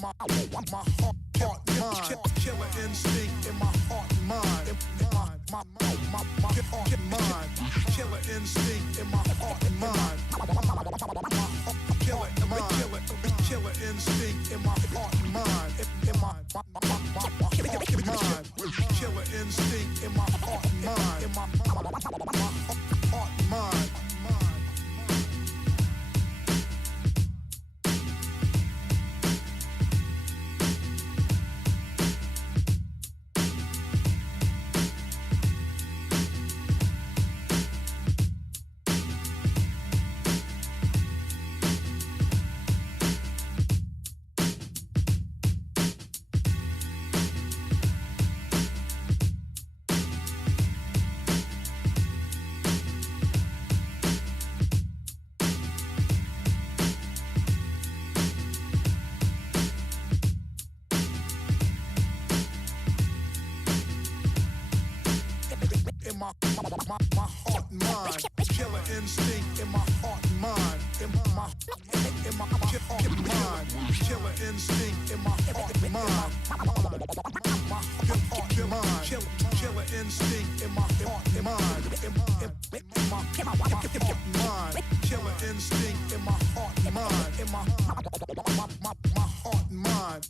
my heart, killer instinct in my heart and mind, my heart and mind, killer instinct in my heart and mind, killer instinct in my heart and mind, in my heart and mind, killer instinct in my heart and mind, in my heart and mind. My heart and mind, killer instinct in my heart and mind, in my heart and mind, killer instinct in my heart and mind, my heart and mind, killer instinct in my heart and mind, in my heart and mind, killer instinct in my heart and mind, in my heart and mind.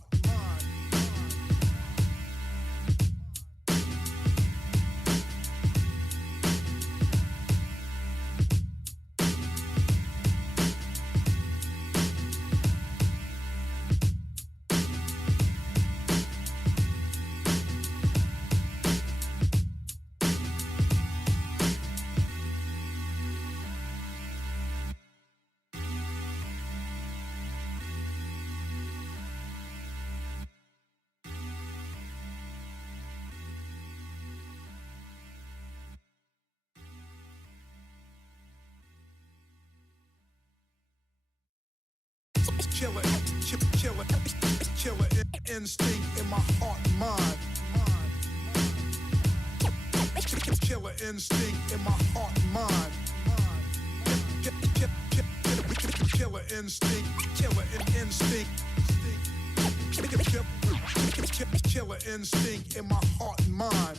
Killer instinct in my heart and mind. Killer instinct in my heart and mind. Killer instinct, killer instinct. Killer instinct in my heart and mind.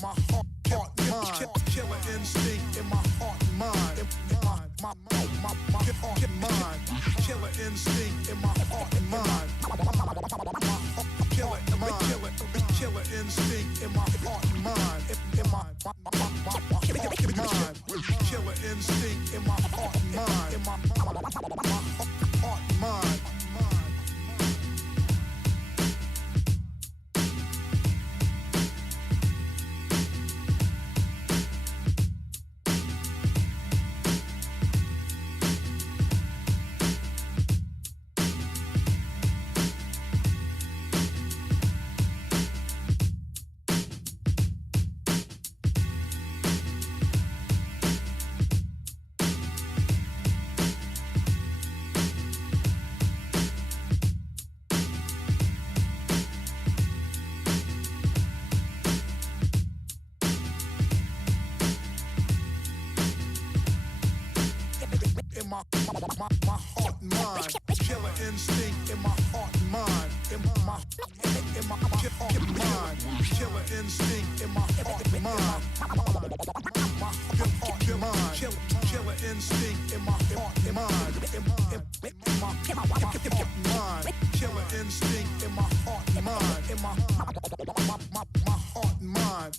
My heart and mind, killer instinct in my heart and mind, my heart and mind, killer instinct in my heart and mind, killer instinct in my heart and mind, in my heart and mind, killer instinct in my heart and mind, in my heart and mind. My heart and mind, killer instinct in my heart and mind, in my heart and mind, killer instinct in my heart and mind, my heart and mind, killer instinct in my heart and mind, in my heart and mind, killer instinct in my heart and mind, in my heart and mind.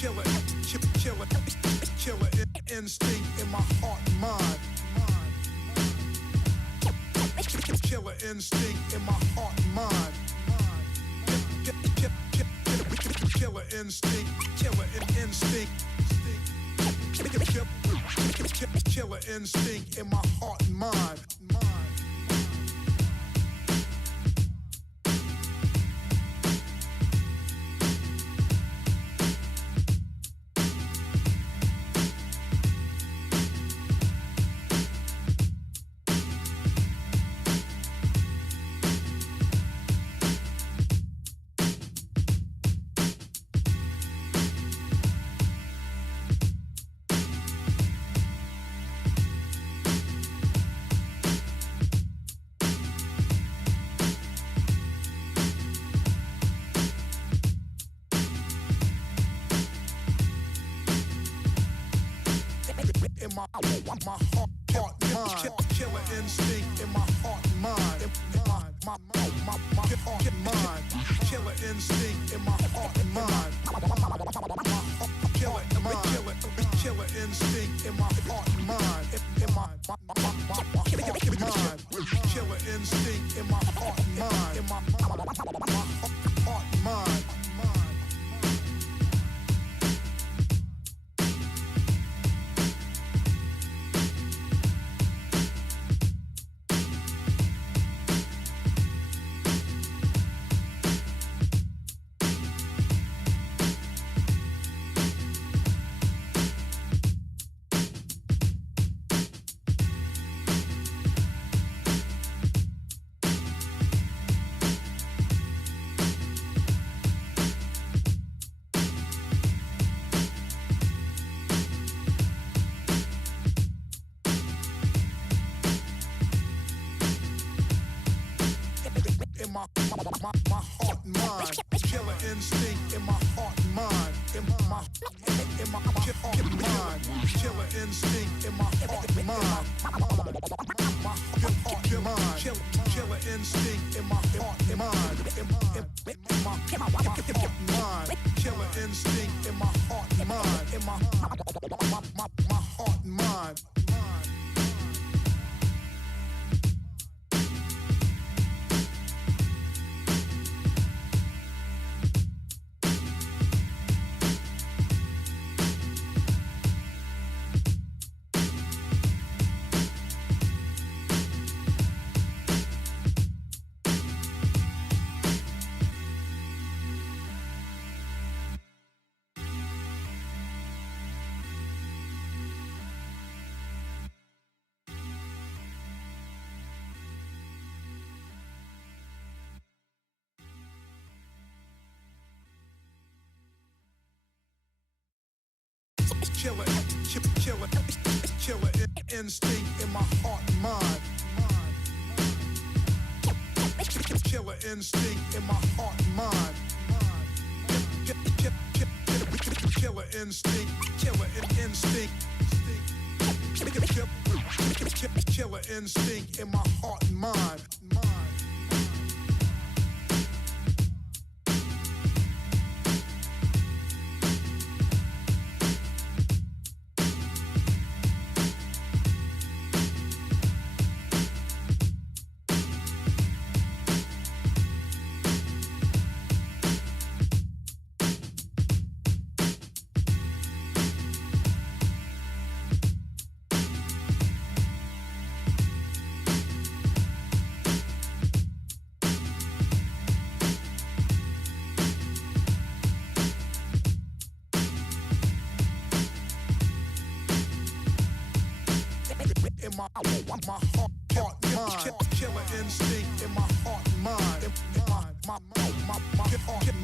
killer, killer, killer instinct in my heart and mind. Killer instinct in my heart and mind. Killer instinct, killer instinct. Killer instinct in my heart and mind. In my heart, mind. Killer instinct in my heart, mind. My heart, mind. Killer instinct in my heart, mind. Killer instinct in my heart, mind. In my mind. Killer instinct in my heart, mind. In my heart, mind. In my heart and mind. Killer instinct in my heart and mind. In my heart and mind. Killer instinct in my heart and mind. My heart and mind. Killer instinct in my heart and mind. In my heart and mind. Killer instinct in my heart and mind. In my heart and mind. Killer instinct in my heart and mind. Killer instinct in my heart and mind. Killer instinct, killer instinct. Killer instinct in my heart and mind. In my heart,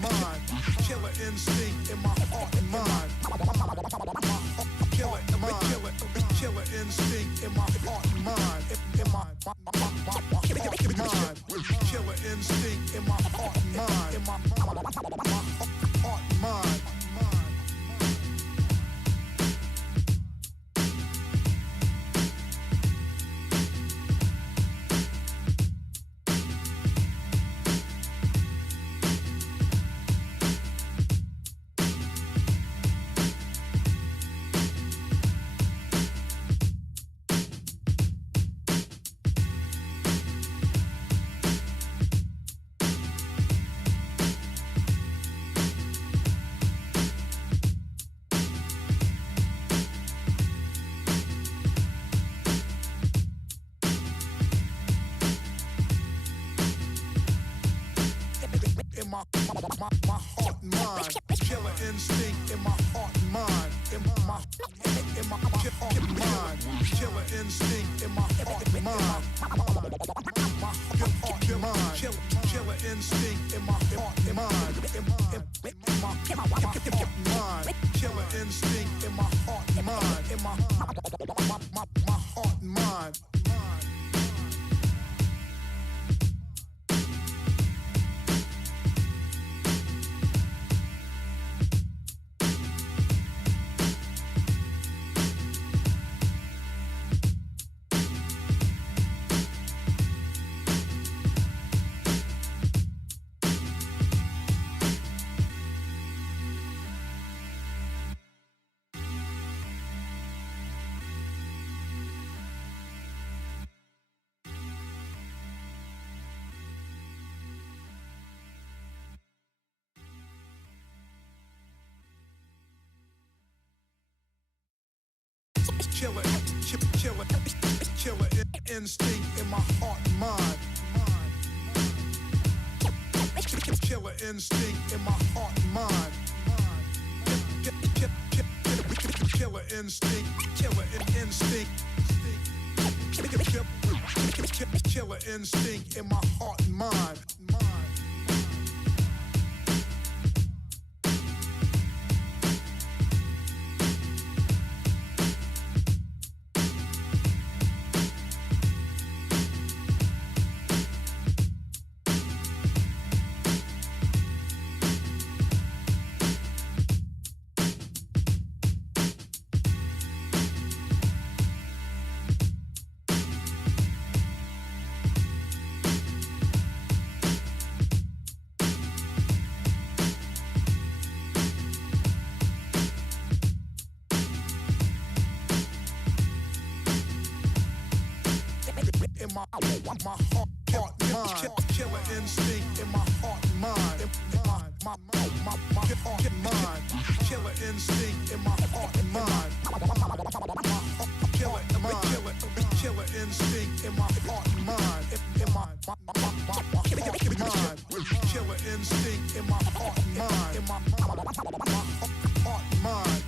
mind. Killer instinct in my heart, mind. In my heart, mind. Killer instinct in my heart, mind. Killer instinct in my heart, mind. In my mind. Killer instinct in my heart, mind. In my heart, mind. my heart and mind. Killer instinct in my heart and mind. In my heart and mind. Killer instinct in my heart and mind. My heart and mind. Killer instinct in my heart and mind. In my heart and mind. Killer instinct in my heart and mind. In my heart and mind. Killer instinct in my heart and mind. Killer instinct in my heart and mind. Killer instinct, killer instinct. Killer instinct in my heart and mind. In my heart, mind. Killer instinct in my heart, mind. In my heart, mind. Killer instinct in my heart, mind. Killer instinct in my heart, mind. In my mind. Killer instinct in my heart, mind. In my heart, mind.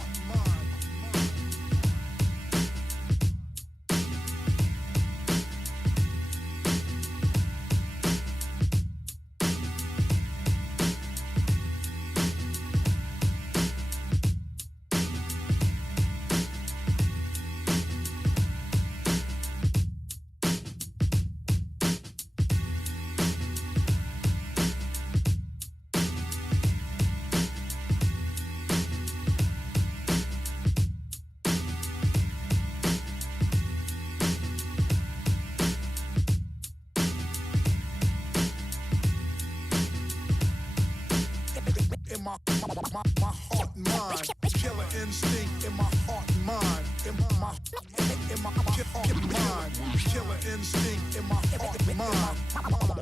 My heart and mind. Killer instinct in my heart and mind. In my heart and mind. Killer instinct in my heart and mind. My heart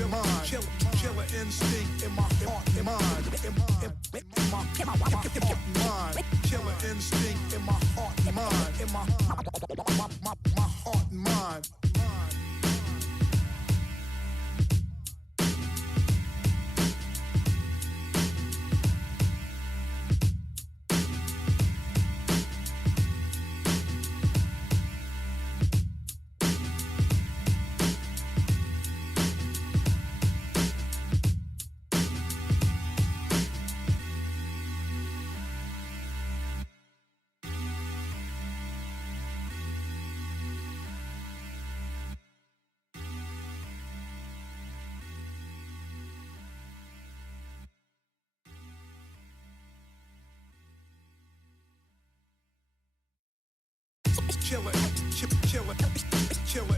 and mind. Killer instinct in my heart and mind. In my heart and mind. Killer instinct in my heart and mind. In my heart and mind.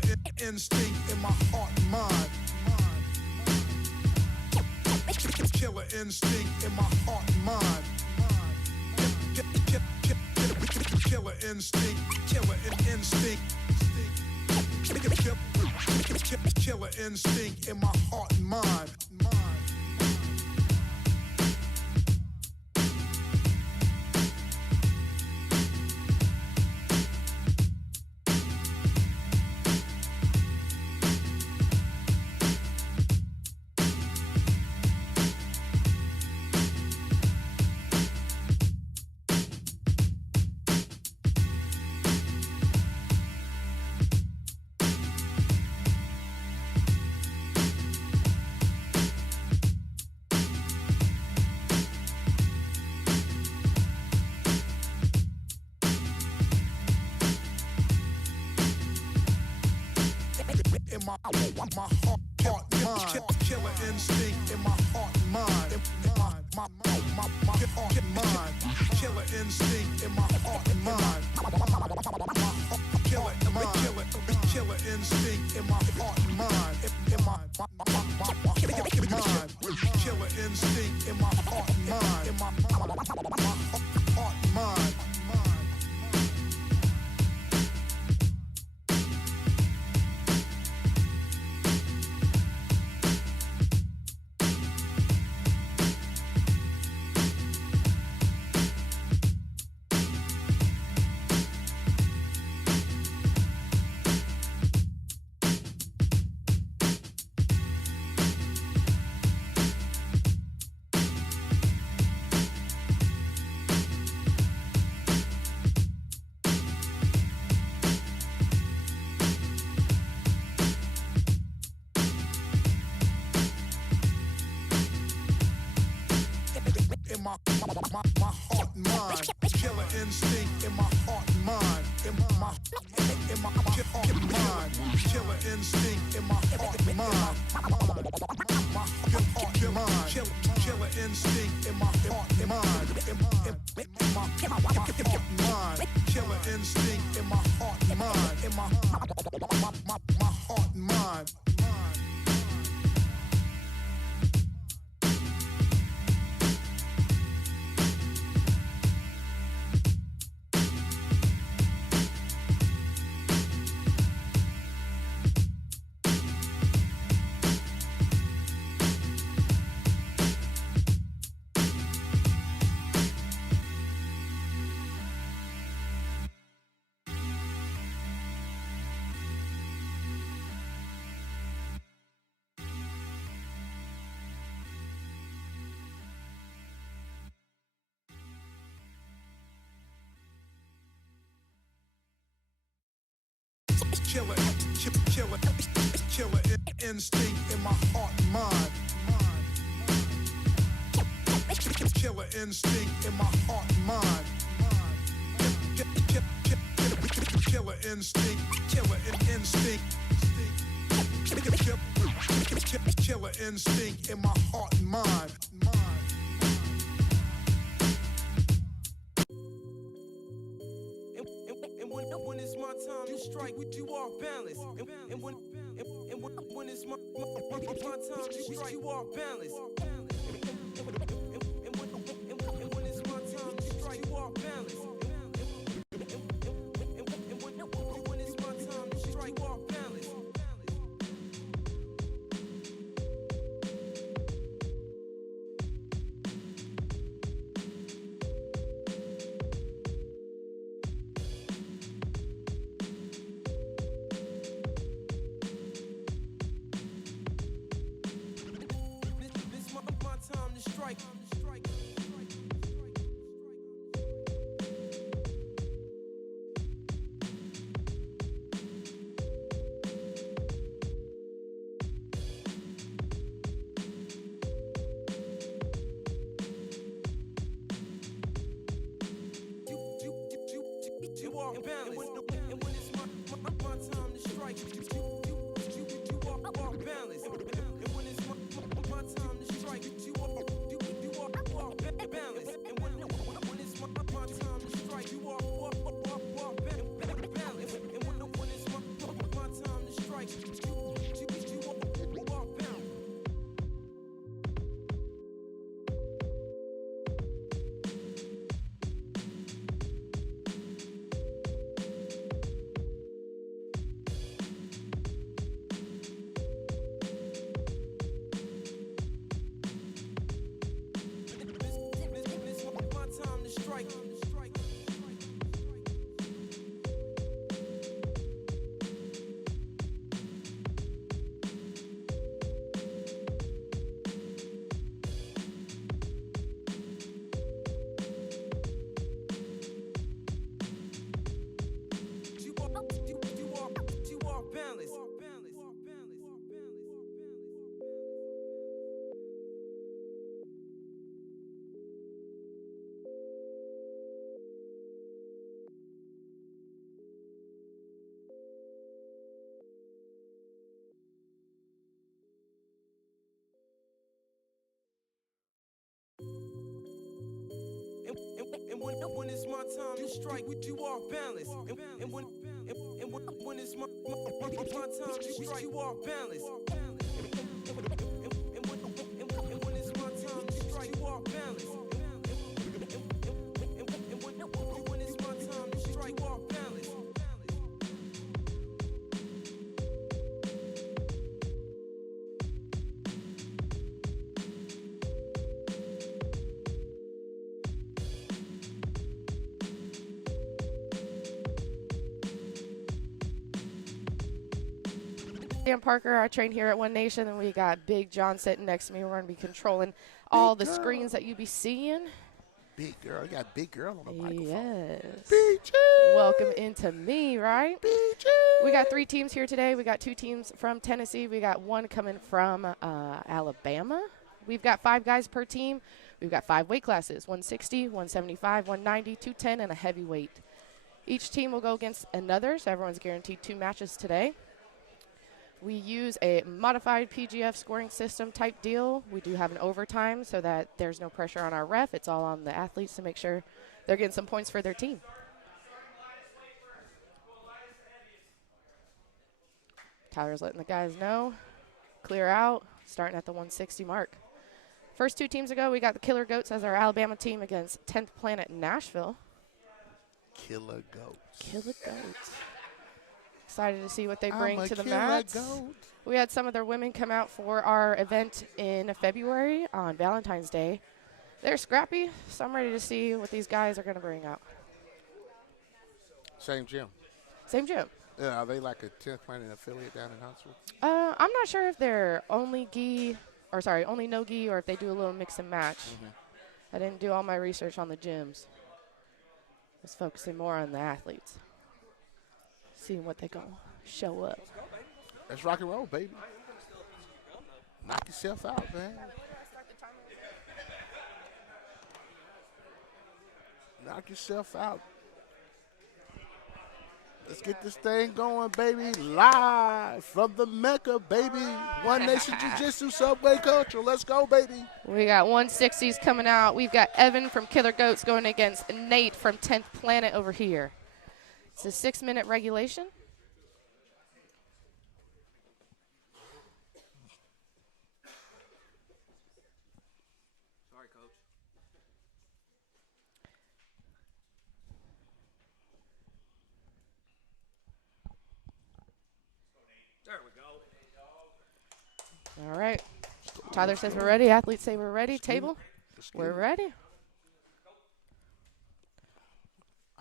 Killer instinct in my heart and mind. Killer instinct in my heart and mind. Killer instinct, killer instinct. Killer instinct in my heart and mind. mind, killer instinct in my heart and mind, my heart and mind, killer instinct in my heart and mind, killer instinct in my heart and mind, in my heart and mind, killer instinct in my heart and mind, in my heart and mind. In my heart and mind, killer instinct in my heart and mind, in my heart and mind, killer instinct in my heart and mind, my heart and mind, killer instinct in my heart and mind, in my heart and mind, killer instinct in my heart and mind, in my heart and mind. Killer instinct in my heart and mind. Killer instinct in my heart and mind. Killer instinct, killer instinct. Killer instinct in my heart and mind. When it's my time to strike, you off balance. And when it's my time to strike, you off balance. And when it's my time to strike, you off balance. And when it's my time to strike, you off balance. Time to strike. You walk balance. And when it's my time to strike, you walk balance. And when it's my time to strike, you walk balance. when it's my time to strike, with you off balance. And when it's my time to strike, you off balance. And when it's my time to strike, you off balance. And when it's my time to strike, you off balance. Dan Parker, I train here at One Nation, and we got Big John sitting next to me. We're going to be controlling all the screens that you be seeing. Big girl, you got big girl on the microphone. Yes. BG! Welcome into me, right? BG! We got 3 teams here today. We got 2 teams from Tennessee. We got 1 coming from Alabama. We've got 5 guys per team. We've got 5 weight classes, 160, 175, 190, 210, and a heavyweight. Each team will go against another, so everyone's guaranteed 2 matches today. We use a modified PGF scoring system type deal. We do have an overtime so that there's no pressure on our ref. It's all on the athletes to make sure they're getting some points for their team. Tyler's letting the guys know. Clear out, starting at the 160 mark. First 2 teams ago, we got the Killer Goats as our Alabama team against 10th Planet Nashville. Killer Goats. Killer Goats. Excited to see what they bring to the mats. Goat. We had some of their women come out for our event in February on Valentine's Day. They're scrappy, so I'm ready to see what these guys are going to bring out. Same gym. Same gym. Yeah, are they like a 10th Planet affiliate down in Huntsville? I'm not sure if they're only only no gi, or if they do a little mix and match. I didn't do all my research on the gyms. I was focusing more on the athletes. Seeing what they gonna show up. Let's rock and roll, baby. Knock yourself out, man. Knock yourself out. Let's get this thing going, baby. Live from the Mecca, baby. One Nation Jiu Jitsu Subway Culture. Let's go, baby. We got 160s coming out. We've got Evan from Killer Goats going against Nate from 10th Planet over here. It's a 6-minute regulation. Sorry, coach. There we go. All right. Tyler says we're ready. Athletes say we're ready. Table, we're ready.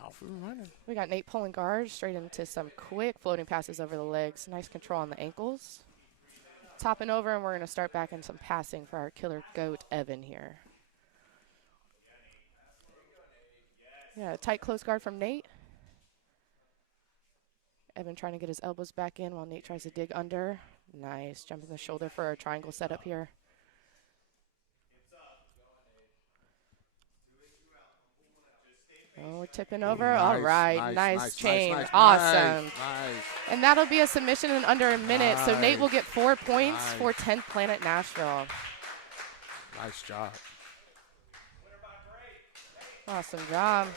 Off and running. We got Nate pulling guard straight into some quick floating passes over the legs. Nice control on the ankles. Topping over, and we're going to start back in some passing for our Killer Goat, Evan, here. Yeah, a tight close guard from Nate. Evan trying to get his elbows back in while Nate tries to dig under. Nice. Jumping the shoulder for a triangle setup here. Oh, we're tipping over. Nice, all right. Nice chain. Nice, awesome. Nice. And that'll be a submission in under a minute. So Nate will get 4 points Nice. for 10th Planet Nashville. Nice job. Awesome job.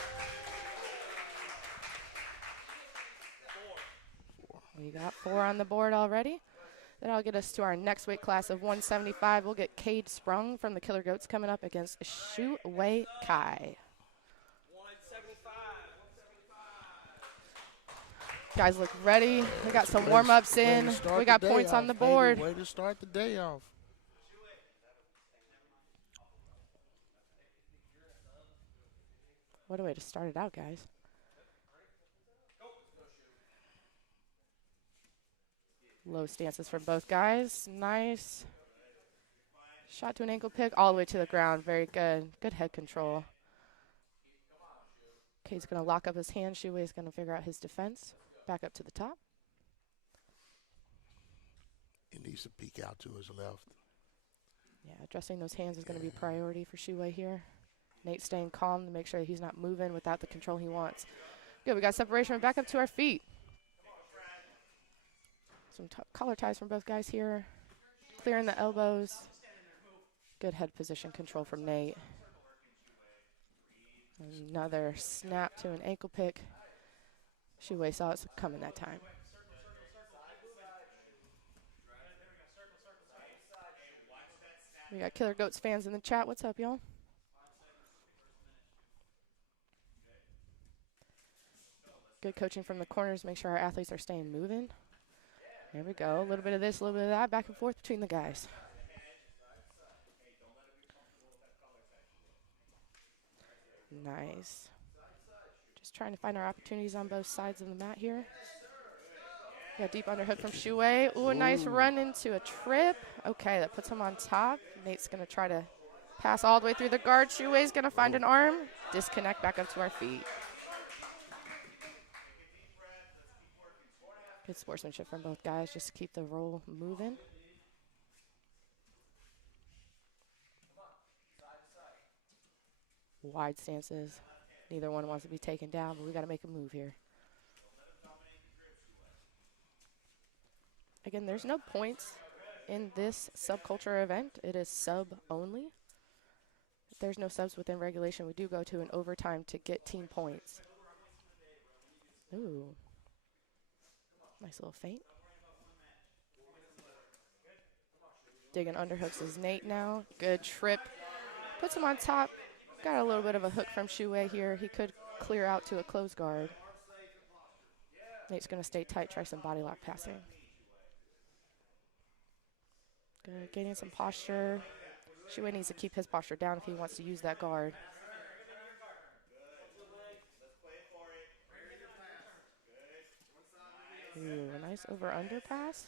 We got 4 on the board already. That'll get us to our next weight class of 175. We'll get Cade Sprung from the Killer Goats coming up against Shu Wei Kai. Guys look ready. We got some warm-ups in. We got points on the board. Way to start the day off. What a way to start it out, guys. Low stances for both guys. Nice. Shot to an ankle pick all the way to the ground. Very good. Good head control. Cade's going to lock up his hand. Shu Wei's going to figure out his defense. Back up to the top. He needs to peek out to his left. Yeah, addressing those hands is going to be a priority for Shu Wei here. Nate staying calm to make sure that he's not moving without the control he wants. Good, we got separation. We're back up to our feet. Some collar ties from both guys here. Clearing the elbows. Good head position control from Nate. Another snap to an ankle pick. Shuwei saw it coming that time. We got Killer Goats fans in the chat. What's up, y'all? Good coaching from the corners. Make sure our athletes are staying moving. There we go. A little bit of this, a little bit of that. Back and forth between the guys. Nice. Just trying to find our opportunities on both sides of the mat here. Got deep underhook from Shuwei. Ooh, a nice run into a trip. Okay, that puts him on top. Nate's going to try to pass all the way through the guard. Shuwei's going to find an arm. Disconnect back up to our feet. Good sportsmanship from both guys just to keep the roll moving. Wide stances. Neither one wants to be taken down, but we got to make a move here. Again, there's no points in this subculture event. It is sub only. If there's no subs within regulation, we do go to an overtime to get team points. Ooh. Nice little feint. Digging underhooks is Nate now. Good trip. Puts him on top. Got a little bit of a hook from Shuwei here. He could clear out to a closed guard. Nate's going to stay tight, try some body lock passing. Good, getting some posture. Shuwei needs to keep his posture down if he wants to use that guard. Ooh, a nice over-under pass.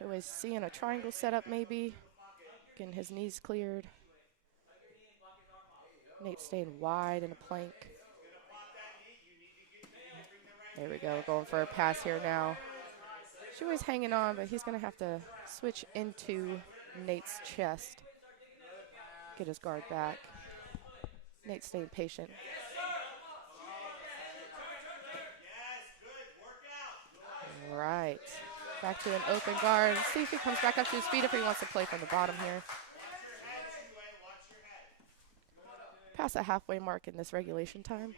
Shuwei's seeing a triangle setup maybe. Getting his knees cleared. Nate staying wide in a plank. There we go, going for a pass here now. Shuwei's hanging on, but he's going to have to switch into Nate's chest. Get his guard back. Nate staying patient. All right. Back to an open guard. See if he comes back up to his feet if he wants to play from the bottom here. Past the halfway mark in this regulation time.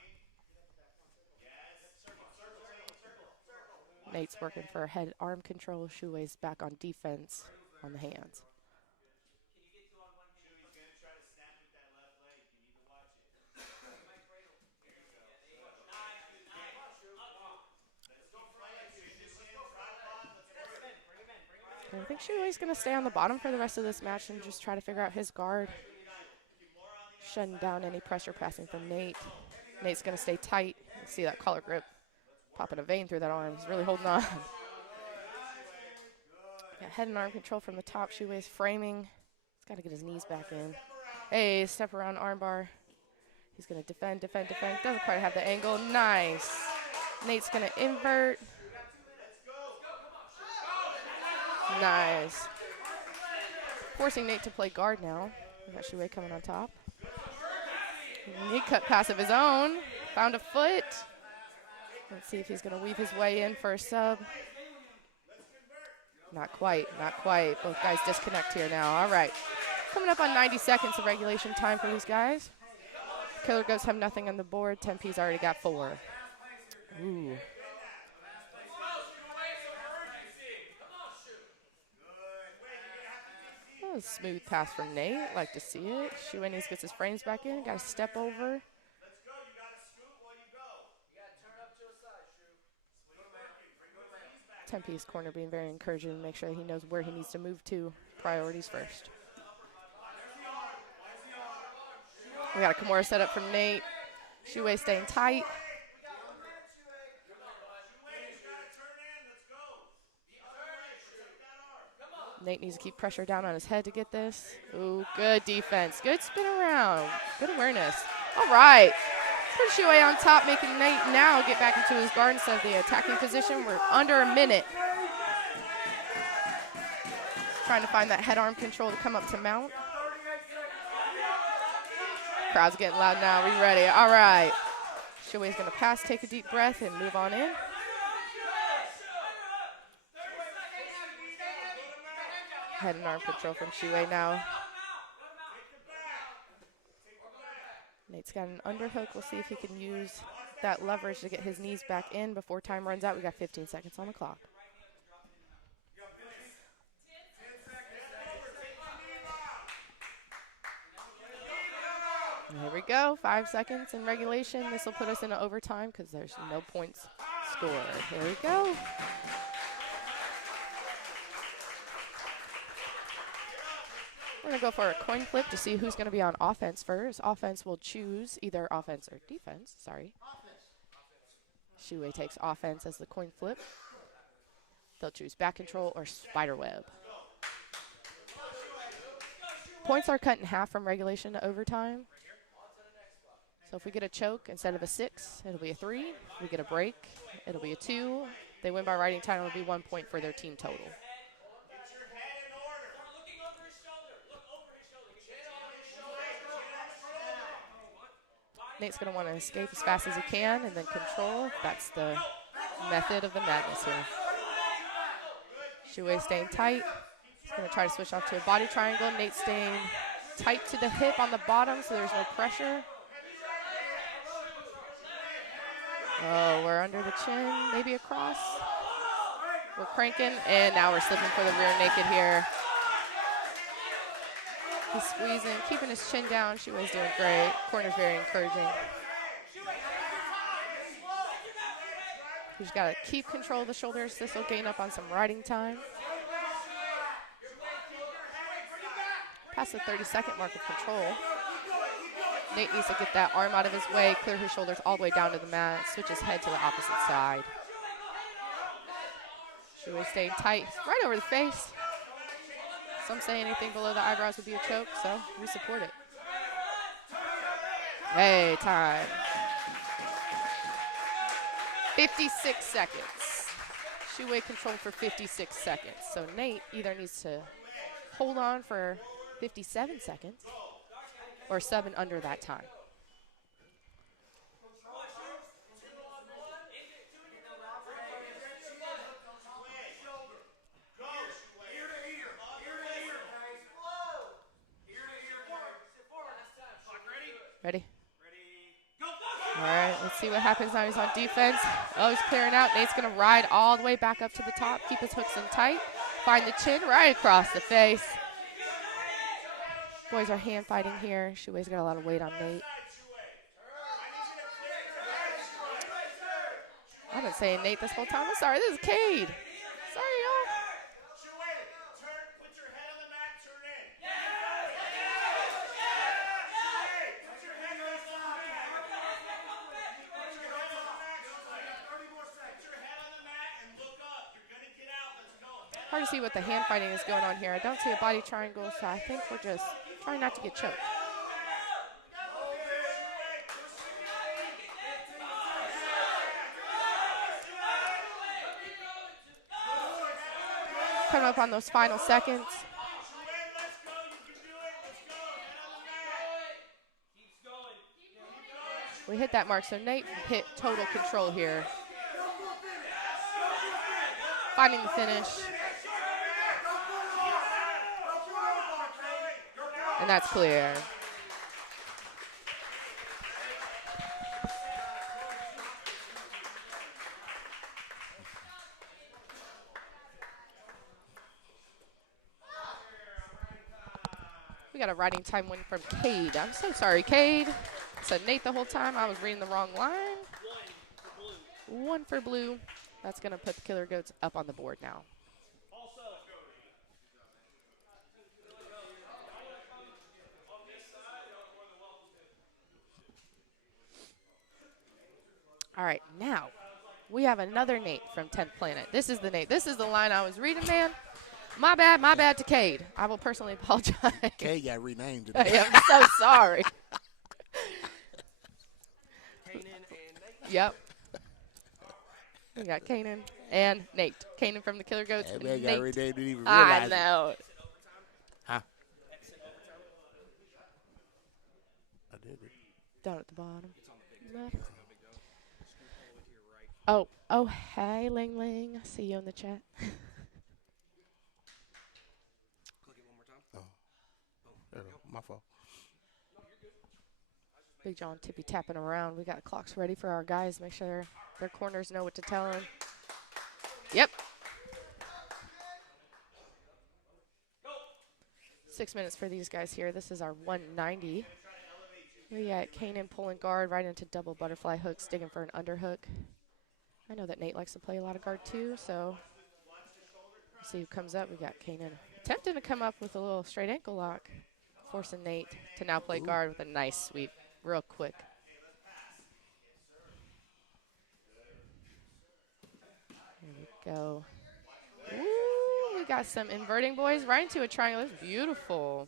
Nate's working for head arm control. Shuwei's back on defense on the hands. I think Shuwei's going to stay on the bottom for the rest of this match and just try to figure out his guard. Shutting down any pressure passing from Nate. Nate's going to stay tight. You see that collar grip popping a vein through that arm. He's really holding on. Got head and arm control from the top. Shuwei's framing. He's got to get his knees back in. Hey, step around arm bar. He's going to defend, defend, defend. Doesn't quite have the angle. Nice. Nate's going to invert. Nice. Forcing Nate to play guard now. We got Shuwei coming on top. Knee cut pass of his own. Found a foot. Let's see if he's going to weave his way in for a sub. Not quite, not quite. Both guys disconnect here now. All right. Coming up on 90 seconds of regulation time for these guys. Killer Goats have nothing on the board. Tempe's already got 4. Ooh. That was a smooth pass from Nate. Like to see it. Shuwei needs to get his frames back in. Got to step over. Tempe's corner being very encouraging to make sure that he knows where he needs to move to. Priorities first. We got a Kimura set up from Nate. Shuwei staying tight. Nate needs to keep pressure down on his head to get this. Ooh, good defense. Good spin around. Good awareness. All right. Put Shuwei on top, making Nate now get back into his guard instead of the attacking position. We're under a minute. Trying to find that head arm control to come up to mount. Crowd's getting loud now. We ready? All right. Shuwei's going to pass, take a deep breath, and move on in. Head and arm control from Shuwei now. Nate's got an underhook. We'll see if he can use that leverage to get his knees back in before time runs out. We got 15 seconds on the clock. Here we go, 5 seconds in regulation. This will put us into overtime because there's no points scored. Here we go. We're going to go for a coin flip to see who's going to be on offense first. Offense will choose either offense or defense, sorry. Shuwei takes offense as the coin flip. They'll choose back control or spider web. Points are cut in half from regulation to overtime. So if we get a choke, instead of a 6, it'll be a 3. If we get a break, it'll be a 2. If they win by riding time, it'll be 1 point for their team total. Nate's going to want to escape as fast as he can and then control. That's the method of the madness here. Shuwei staying tight. He's going to try to switch off to a body triangle. Nate staying tight to the hip on the bottom so there's no pressure. Oh, we're under the chin, maybe across. We're cranking, and now we're slipping for the rear naked here. He's squeezing, keeping his chin down. Shuwei's doing great. Corner's very encouraging. He's got to keep control of the shoulders. This will gain up on some riding time. Past the 30-second mark of control. Nate needs to get that arm out of his way, clear his shoulders all the way down to the mat, switch his head to the opposite side. Shuwei staying tight, right over the face. Some say anything below the eyebrows would be a choke, so we support it. Hey, time. 56 seconds. Shuwei controlled for 56 seconds. So Nate either needs to hold on for 57 seconds or 7 under that time. Ready? All right, let's see what happens now. He's on defense. Oh, he's clearing out. Nate's going to ride all the way back up to the top, keep his hooks in tight, find the chin right across the face. Boys are hand fighting here. Shuwei's got a lot of weight on Nate. I've been saying Nate this whole time. I'm sorry, this is Cade. Sorry, y'all. Hard to see what the hand fighting is going on here. I don't see a body triangle, so I think we're just trying not to get choked. Coming up on those final seconds. We hit that mark, so Nate hit total control here. Finding the finish. And that's clear. We got a riding time win from Cade. I'm so sorry, Cade. Said Nate the whole time. I was reading the wrong line. 1 for blue. That's going to put the Killer Goats up on the board now. All right, now we have another Nate from 10th Planet. This is the Nate. This is the line I was reading, man. My bad to Cade. I will personally apologize. Cade got renamed today. I am so sorry. Yep. We got Kanan and Nate. Kanan from the Killer Goats. That man got renamed, didn't even I realize know. it. Huh? I did it. Down at the bottom. Oh, hey, Ling Ling. I see you in the chat. Oh, there we go. My fault. Big John tippy tapping around. We got clocks ready for our guys. Make sure their corners know what to tell them. Yep. 6 minutes for these guys here. This is our 190. We got Kanan pulling guard right into double butterfly hooks, digging for an underhook. I know that Nate likes to play a lot of guard too, so we'll see who comes up. We got Kanan attempting to come up with a little straight ankle lock, forcing Nate to now play guard with a nice sweep, real quick. Here we go. Ooh, we got some inverting boys right into a triangle. That's beautiful.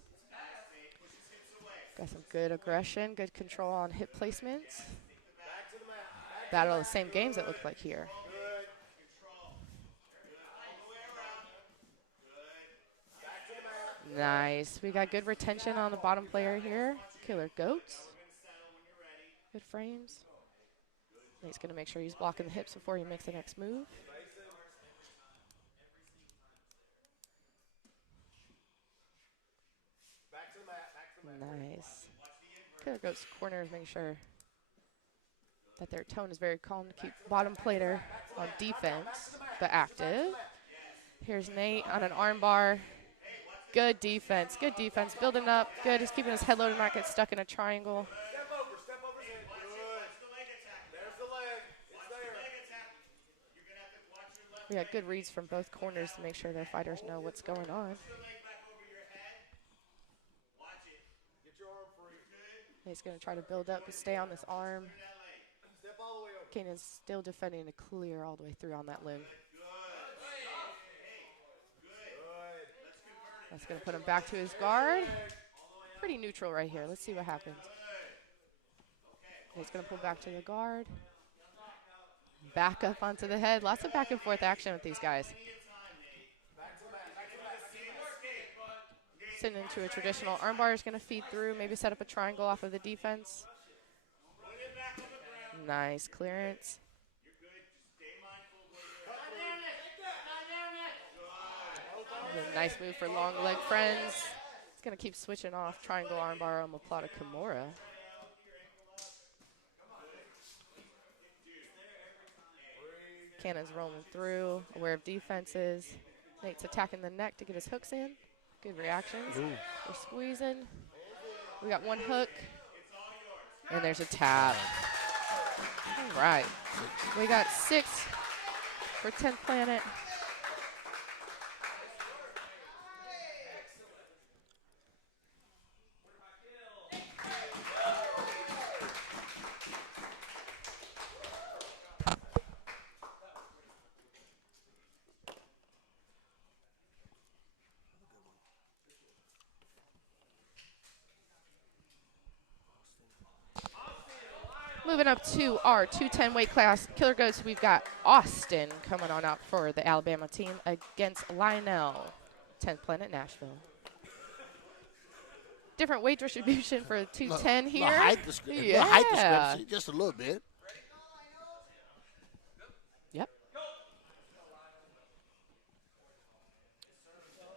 Got some good aggression, good control on hip placements. Battle of the same games it looked like here. Nice. We got good retention on the bottom player here. Killer Goats. Good frames. Nate's going to make sure he's blocking the hips before he makes the next move. Nice. Killer Goats corners, making sure that their tone is very calm to keep bottom plater on defense, but active. Here's Nate on an arm bar. Good defense, building up, good. He's keeping his head low to not get stuck in a triangle. We got good reads from both corners to make sure their fighters know what's going on. He's going to try to build up and stay on this arm. Kanan's still defending to clear all the way through on that limb. That's going to put him back to his guard. Pretty neutral right here. Let's see what happens. He's going to pull back to the guard. Back up onto the head. Lots of back and forth action with these guys. Sitting into a traditional armbar is going to feed through, maybe set up a triangle off of the defense. Nice clearance. Nice move for long leg friends. It's going to keep switching off triangle armbar on Maplata Kimura. Kanan's rolling through, aware of defenses. Nate's attacking the neck to get his hooks in. Good reactions. Ooh. We're squeezing. We got one hook. And there's a tap. All right. We got 6 for 10th Planet. Moving up to our 210 weight class, Killer Goats, we've got Austin coming on out for the Alabama team against Lionel, 10th Planet Nashville. Different weight distribution for 210 here. Height discrepancy, just a little bit. Yep.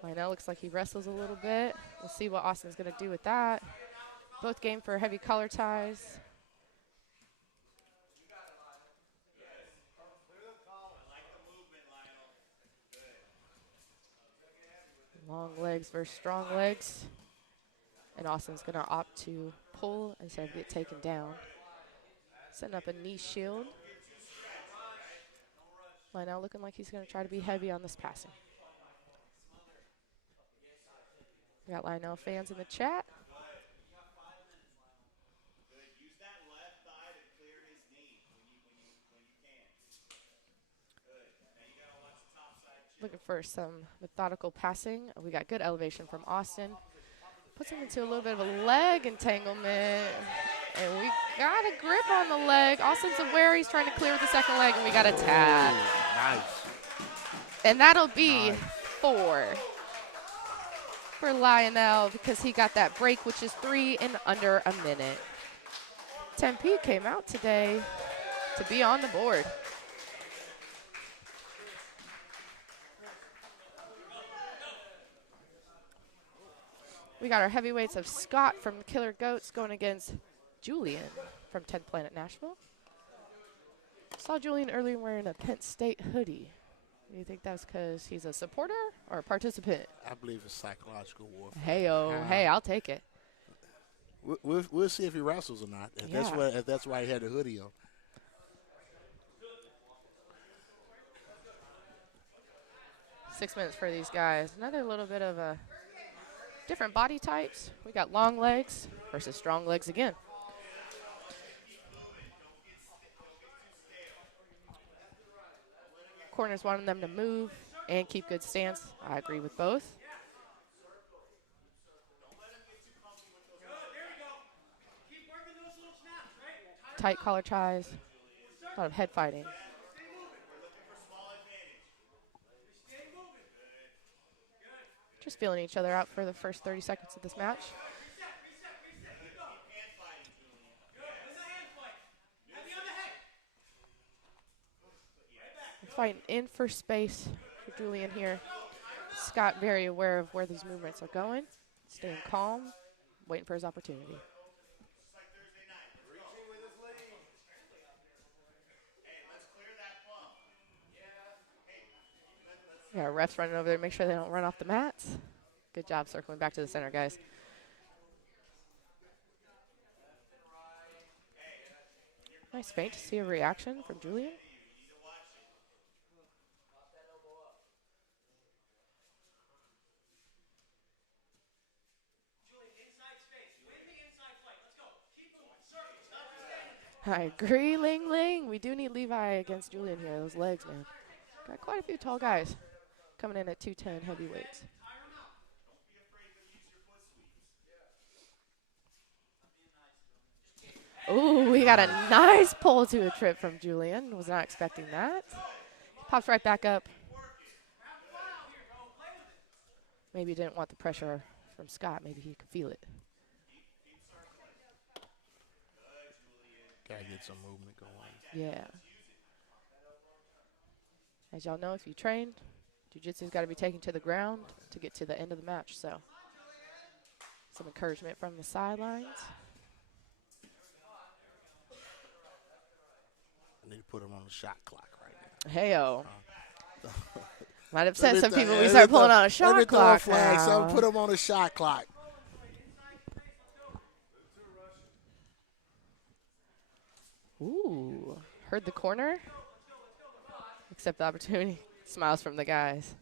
Lionel looks like he wrestles a little bit. We'll see what Austin's going to do with that. Both game for heavy collar ties. Long legs versus strong legs. And Austin's going to opt to pull instead of get taken down. Setting up a knee shield. Lionel looking like he's going to try to be heavy on this passing. We got Lionel fans in the chat. Looking for some methodical passing. We got good elevation from Austin. Puts him into a little bit of a leg entanglement. And we got a grip on the leg. Austin's aware he's trying to clear with the second leg, and we got a tap. Nice. And that'll be 4 for Lionel because he got that break, which is 3 in under a minute. Tempe came out today to be on the board. We got our heavyweights of Scott from Killer Goats going against Julian from 10th Planet Nashville. Saw Julian earlier wearing a Penn State hoodie. Do you think that's because he's a supporter or a participant? I believe it's psychological warfare. Hey-oh. Hey, I'll take it. We'll see if he wrestles or not. If that's why he had the hoodie on. Six minutes for these guys. Another little bit of a different body types. We got long legs versus strong legs again. Corners wanting them to move and keep good stance. I agree with both. Tight collar ties. A lot of head fighting. Just feeling each other out for the first 30 seconds of this match. Fighting in for space for Julian here. Scott very aware of where these movements are going. Staying calm, waiting for his opportunity. Yeah, refs running over there, make sure they don't run off the mats. Good job circling back to the center, guys. Nice feint to see a reaction from Julian. I agree, Ling Ling. We do need Levi against Julian here. Those legs, man. Got quite a few tall guys coming in at 210 heavyweights. Ooh, we got a nice pull to a trip from Julian. Was not expecting that. Pops right back up. Maybe didn't want the pressure from Scott. Maybe he could feel it. Gotta get some movement going. Yeah. As y'all know, if you train, jiu-jitsu's got to be taken to the ground to get to the end of the match. So some encouragement from the sidelines. I need to put him on the shot clock right now. Hey-o. Might upset some people when we start pulling on a shot clock now. So put him on the shot clock. Ooh, heard the corner. Accept the opportunity. Smiles from the guys.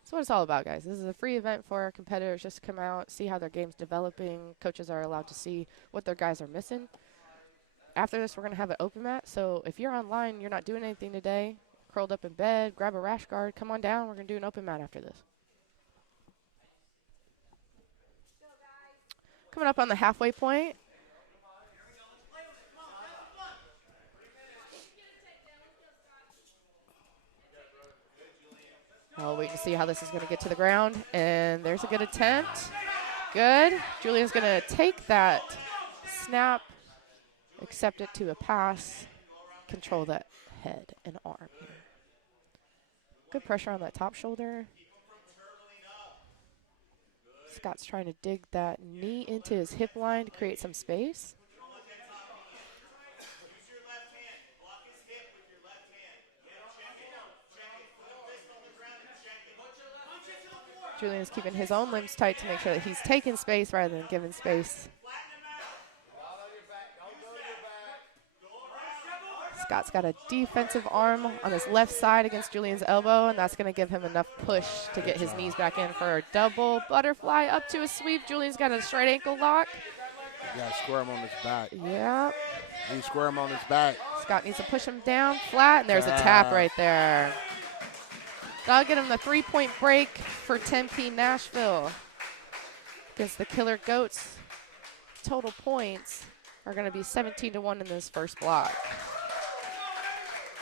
That's what it's all about, guys. This is a free event for our competitors just to come out, see how their game's developing. Coaches are allowed to see what their guys are missing. After this, we're going to have an open mat. So if you're online, you're not doing anything today, curled up in bed, grab a rash guard, come on down. We're going to do an open mat after this. Coming up on the halfway point. I'll wait to see how this is going to get to the ground. And there's a good attempt. Good. Julian's going to take that snap, accept it to a pass, control that head and arm here. Good pressure on that top shoulder. Scott's trying to dig that knee into his hip line to create some space. Julian's keeping his own limbs tight to make sure that he's taking space rather than giving space. Scott's got a defensive arm on his left side against Julian's elbow, and that's going to give him enough push to get his knees back in for a double butterfly up to a sweep. Julian's got a straight ankle lock. You got to square him on his back. Yeah. You square him on his back. Scott needs to push him down flat, and there's a tap right there. That'll get him the 3-point break for Tempe Nashville. Against the Killer Goats, total points are going to be 17-1 in this first block.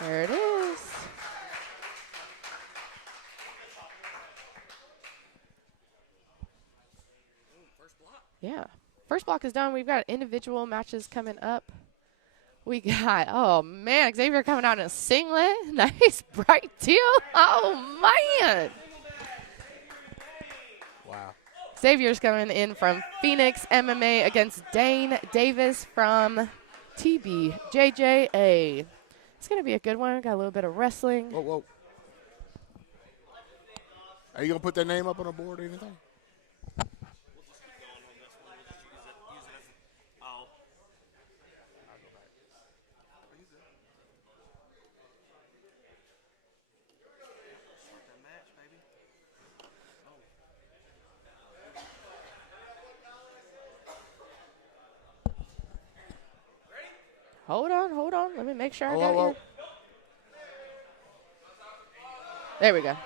There it is. Yeah. First block is done. We've got individual matches coming up. We got, oh, man, Xavier coming out in a singlet. Nice, bright teal. Oh, man. Wow. Xavier's coming in from Phoenix MMA against Dane Davis from TBJJA. It's going to be a good one. Got a little bit of wrestling. Whoa, whoa. Are you going to put their name up on the board or anything? Hold on. Let me make sure I Whoa, got whoa, you. There we go.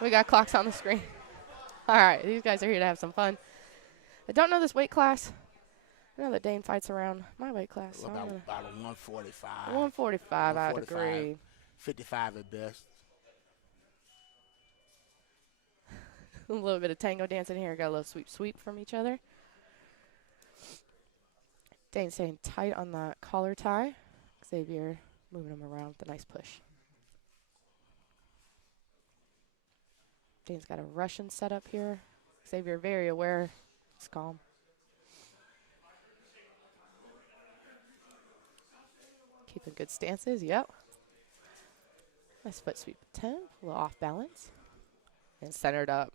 We got clocks on the screen. All right, these guys are here to have some fun. I don't know this weight class. I know that Dane fights around my weight class. So About 145. 145, I would 145, agree. 55 at best. A little bit of tango dancing here. Got a little sweep from each other. Dane staying tight on the collar tie. Xavier moving him around with a nice push. Dane's got a Russian setup here. Xavier very aware. It's calm. Keeping good stances, yep. Nice foot sweep 10, a little off balance. And centered up.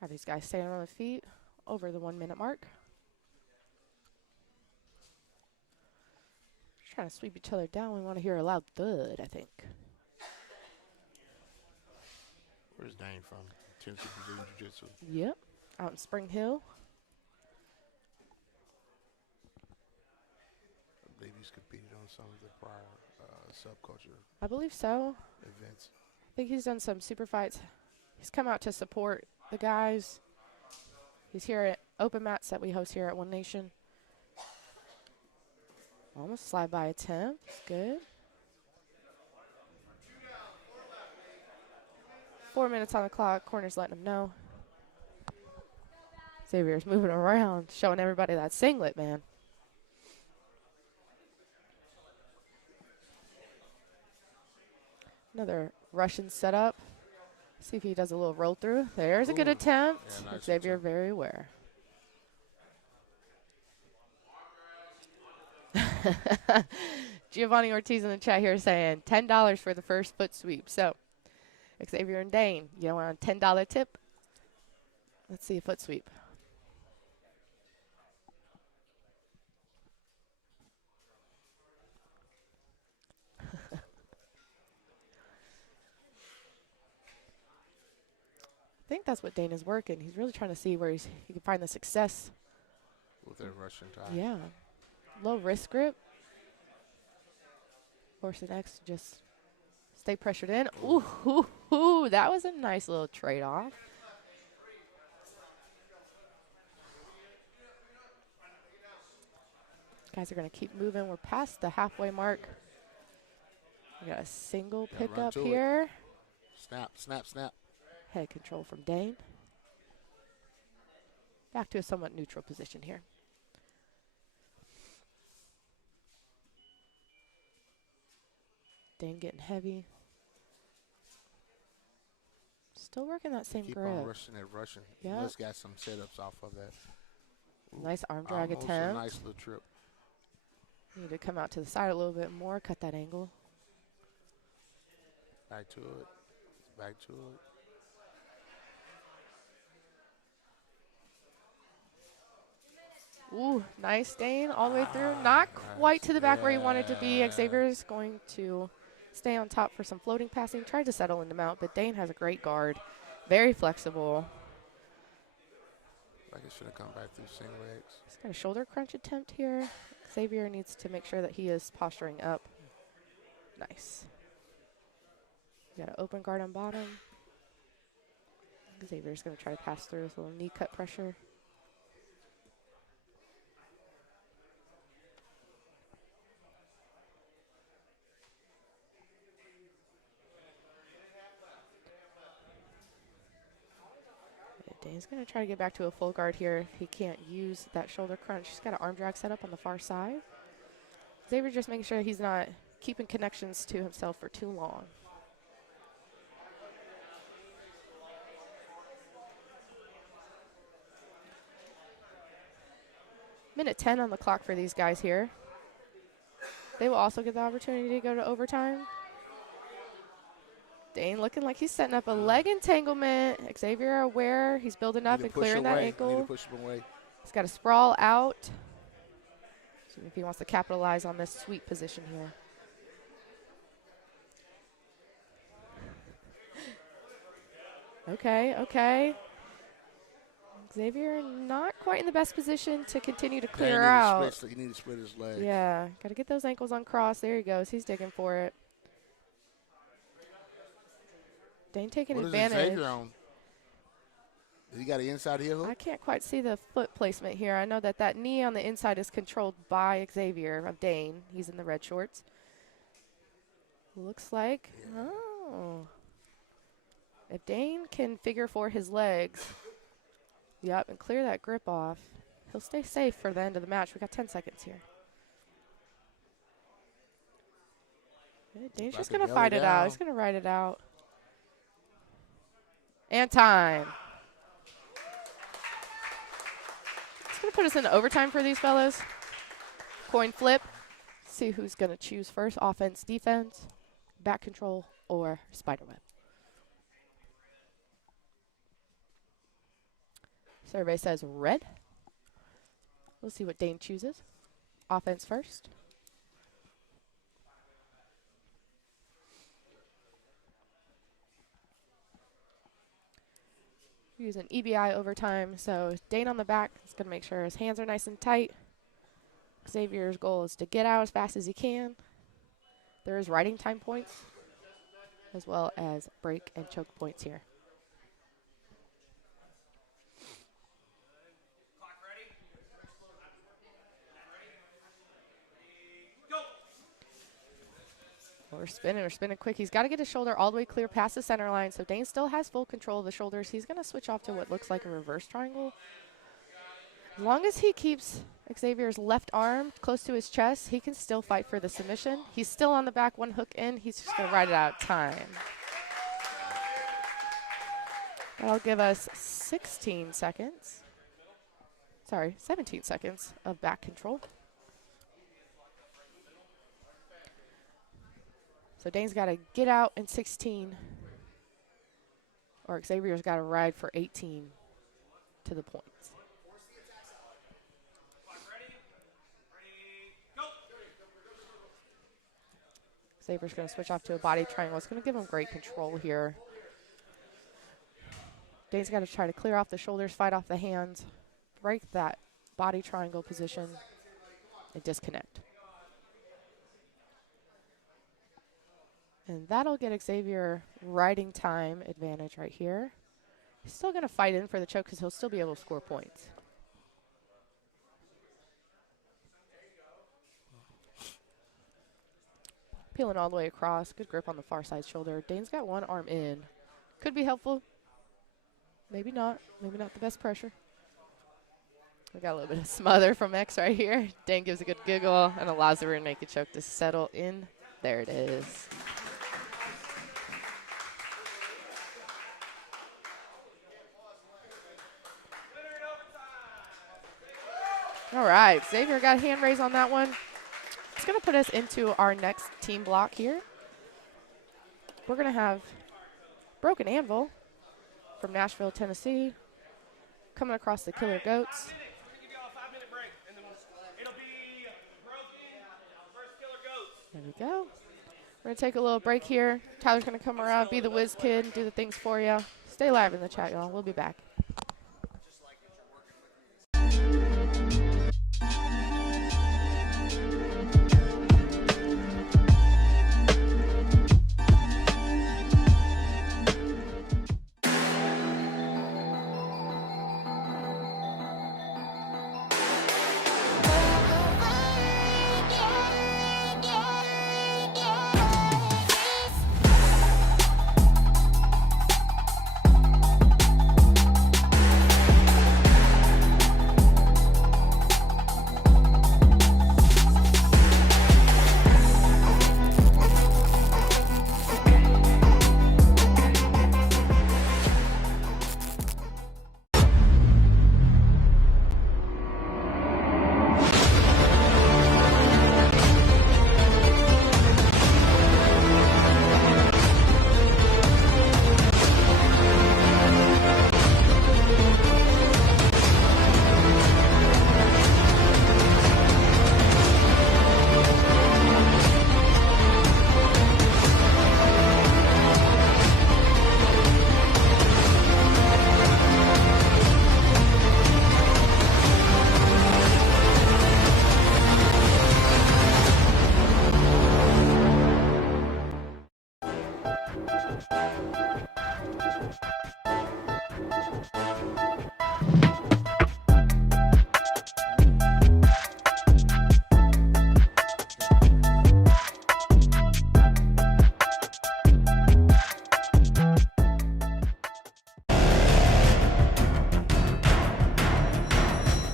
Got these guys staying on the feet over the 1 minute mark. Trying to sweep each other down. We want to hear a loud thud, I think. Where's Dane from? Tennessee Brazilian Jiu-Jitsu. Yep, out in Spring Hill. I believe he's competed on some of the prior SubCulture I believe so. events. I think he's done some super fights. He's come out to support the guys. He's here at open mats that we host here at One Nation. Almost slide by attempt. Good. 4 minutes on the clock. Corner's letting him know. Xavier's moving around, showing everybody that singlet, man. Another Russian setup. See if he does a little roll through. There's a good attempt. Yeah, nice Xavier attempt. very aware. Giovanni Ortiz in the chat here saying $10 for the first foot sweep. So Xavier and Dane, you want a $10 tip? Let's see a foot sweep. I think that's what Dane is working. He's really trying to see where he can find the success. With that Russian tie. Yeah. Low wrist grip. Forcing X to just stay pressured in. Ooh, that was a nice little trade-off. Guys are going to keep moving. We're past the halfway mark. We got a single Yeah, run pickup to it. here. Snap, snap, snap. Head control from Dane. Back to a somewhat neutral position here. Dane getting heavy. Still working that same Keep grip. on rushing that Russian. Yep. Let's got some setups off of that. Ooh, Nice arm drag almost attempt. A nice little trip. Need to come out to the side a little bit more, cut that angle. Back to it. Back to it. Ooh, nice Dane all the way through. Not quite to the back where he wanted to be. Yeah. Xavier is going to stay on top for some floating passing. Tried to settle in the mount, but Dane has a great guard. Very flexible. Like it should have come back through single legs. He's got a shoulder crunch attempt here. Xavier needs to make sure that he is posturing up. Nice. Got an open guard on bottom. Xavier's going to try to pass through with a little knee cut pressure. Dane's going to try to get back to a full guard here. He can't use that shoulder crunch. He's got an arm drag set up on the far side. Xavier just making sure he's not keeping connections to himself for too long. Minute 10 on the clock for these guys here. They will also get the opportunity to go to overtime. Dane looking like he's setting up a leg entanglement. Xavier aware. He's building up and clearing that ankle. Need to push him away. He's got a sprawl out. See if he wants to capitalize on this sweep position here. Okay. Xavier not quite in the best position to continue to clear out. He needs to split his leg. Yeah, got to get those ankles uncrossed. There he goes. He's digging for it. Dane taking advantage. What is Xavier on? He got an inside heel hook? I can't quite see the foot placement here. I know that knee on the inside is controlled by Xavier of Dane. He's in the red shorts. Looks like, if Dane can figure for his legs, and clear that grip off, he'll stay safe for the end of the match. We got 10 seconds here. Dane's just going to fight it out. He's going to ride it out. And time. It's going to put us into overtime for these fellas. Coin flip. See who's going to choose first. Offense, defense, back control, or spiderweb. Survey says red. We'll see what Dane chooses. Offense first. Using EBI overtime, so Dane on the back is going to make sure his hands are nice and tight. Xavier's goal is to get out as fast as he can. There is riding time points, as well as break and choke points here. We're spinning quick. He's got to get his shoulder all the way clear past the center line, so Dane still has full control of the shoulders. He's going to switch off to what looks like a reverse triangle. As long as he keeps Xavier's left arm close to his chest, he can still fight for the submission. He's still on the back, one hook in. He's just going to ride it out time. That'll give us 17 seconds of back control. So Dane's got to get out in 16, or Xavier's got to ride for 18 to the points. Xavier's going to switch off to a body triangle. It's going to give him great control here. Dane's got to try to clear off the shoulders, fight off the hands, break that body triangle position, and disconnect. And that'll get Xavier riding time advantage right here. He's still going to fight in for the choke because he'll still be able to score points. Peeling all the way across. Good grip on the far side shoulder. Dane's got one arm in. Could be helpful. Maybe not. Maybe not the best pressure. We got a little bit of smother from X right here. Dane gives a good giggle and allows the rear naked choke to settle in. There it is. All right, Xavier got a hand raise on that one. It's going to put us into our next team block here. We're going to have Broken Anvil from Nashville, Tennessee, coming across the Killer Goats. There we go. We're going to take a little break here. Tyler's going to come around, be the whiz kid, and do the things for you. Stay live in the chat, y'all. We'll be back.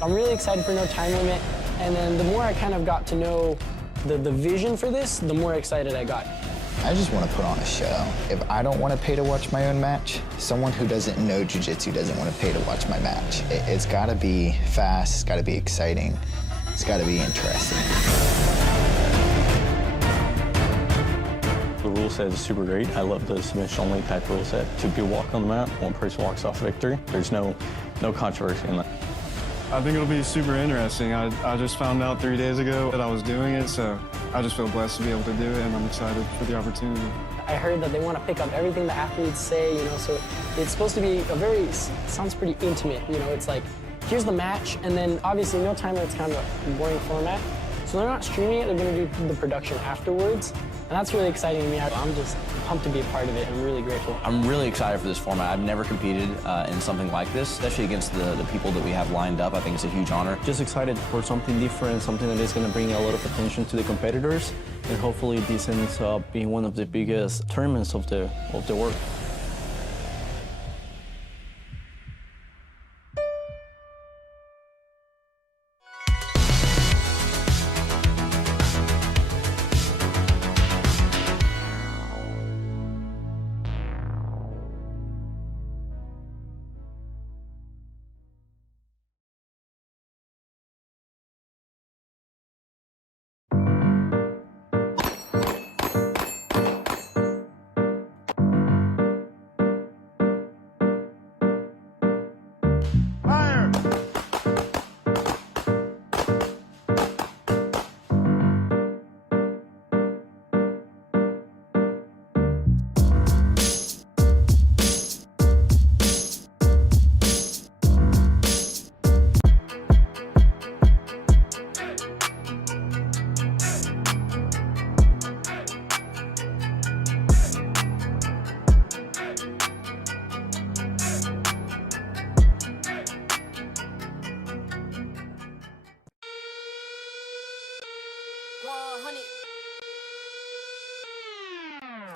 I'm really excited for no time limit, and then the more I kind of got to know the vision for this, the more excited I got. I just want to put on a show. If I don't want to pay to watch my own match, someone who doesn't know jiu-jitsu doesn't want to pay to watch my match. It's got to be fast, it's got to be exciting, it's got to be interesting. The rule set is super great. I love the submission-only type rule set. Two people walk on the mat, one person walks off victory. There's no controversy in that. I think it'll be super interesting. I just found out 3 days ago that I was doing it, so I just feel blessed to be able to do it, and I'm excited for the opportunity. I heard that they want to pick up everything the athletes say, so it's supposed to be sounds pretty intimate, it's like, here's the match, and then obviously no time limit's kind of a boring format. So they're not streaming it, they're going to do the production afterwards. And that's really exciting to me. I'm just pumped to be a part of it. I'm really grateful. I'm really excited for this format. I've never competed in something like this, especially against the people that we have lined up. I think it's a huge honor. Just excited for something different, something that is going to bring a lot of attention to the competitors, and hopefully this ends up being one of the biggest tournaments of the world.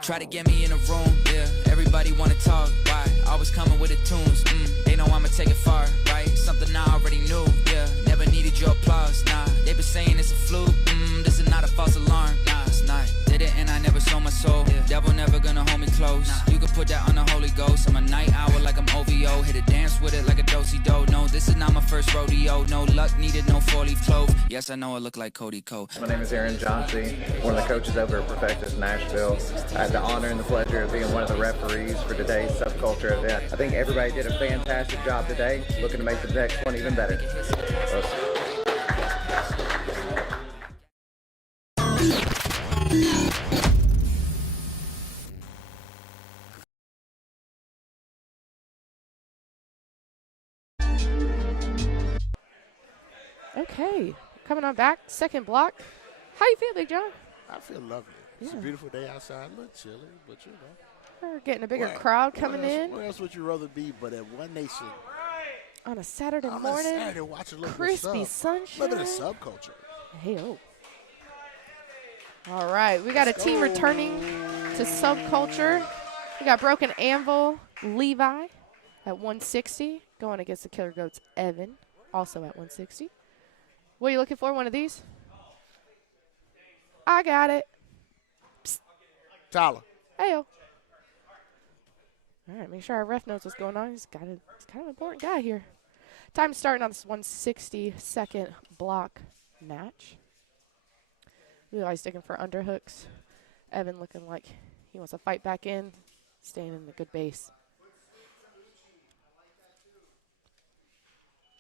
Try to get me in a room, yeah. Everybody wanna talk, why? Always coming with the tunes, They know I'ma take it far, right? Something I already knew, yeah. Never needed your applause, nah. They been saying it's a fluke, this is not a false alarm, nah. It's not. Did it and I never sold my soul. Yeah. Devil never gonna hold me close. Nah. You can put that on the Holy Ghost. I'm a night owl like I'm OVO. Hit a dance with it like a do-si-do. No, this is not my first rodeo. No luck needed, no four-leaf clove. Yes, I know I look like Cody Cole. My name is Aaron Johnsey, one of the coaches over at Perfectus Nashville. I had the honor and the pleasure of being one of the referees for today's SubCulture event. I think everybody did a fantastic job today. Looking to make the next one even better. Okay, coming on back, second block. How you feel, Big John? I feel lovely. It's a beautiful day outside, a little chilly, but We're getting a bigger crowd coming in. Where else would you rather be but at One Nation? On a Saturday morning, On a Saturday, watch a little crispy sunshine. Look at the SubCulture. Hey, oh. All right, we got a team returning to SubCulture. We got Broken Anvil, Levi at 160, going against the Killer Goats, Evan, also at 160. What are you looking for, one of these? I got it. Psst. Tyler. Hey-o. All right, make sure our ref knows what's going on. He's kind of an important guy here. Time starting on this 160-second block match. Levi's sticking for underhooks. Evan looking like he wants to fight back in, staying in the good base.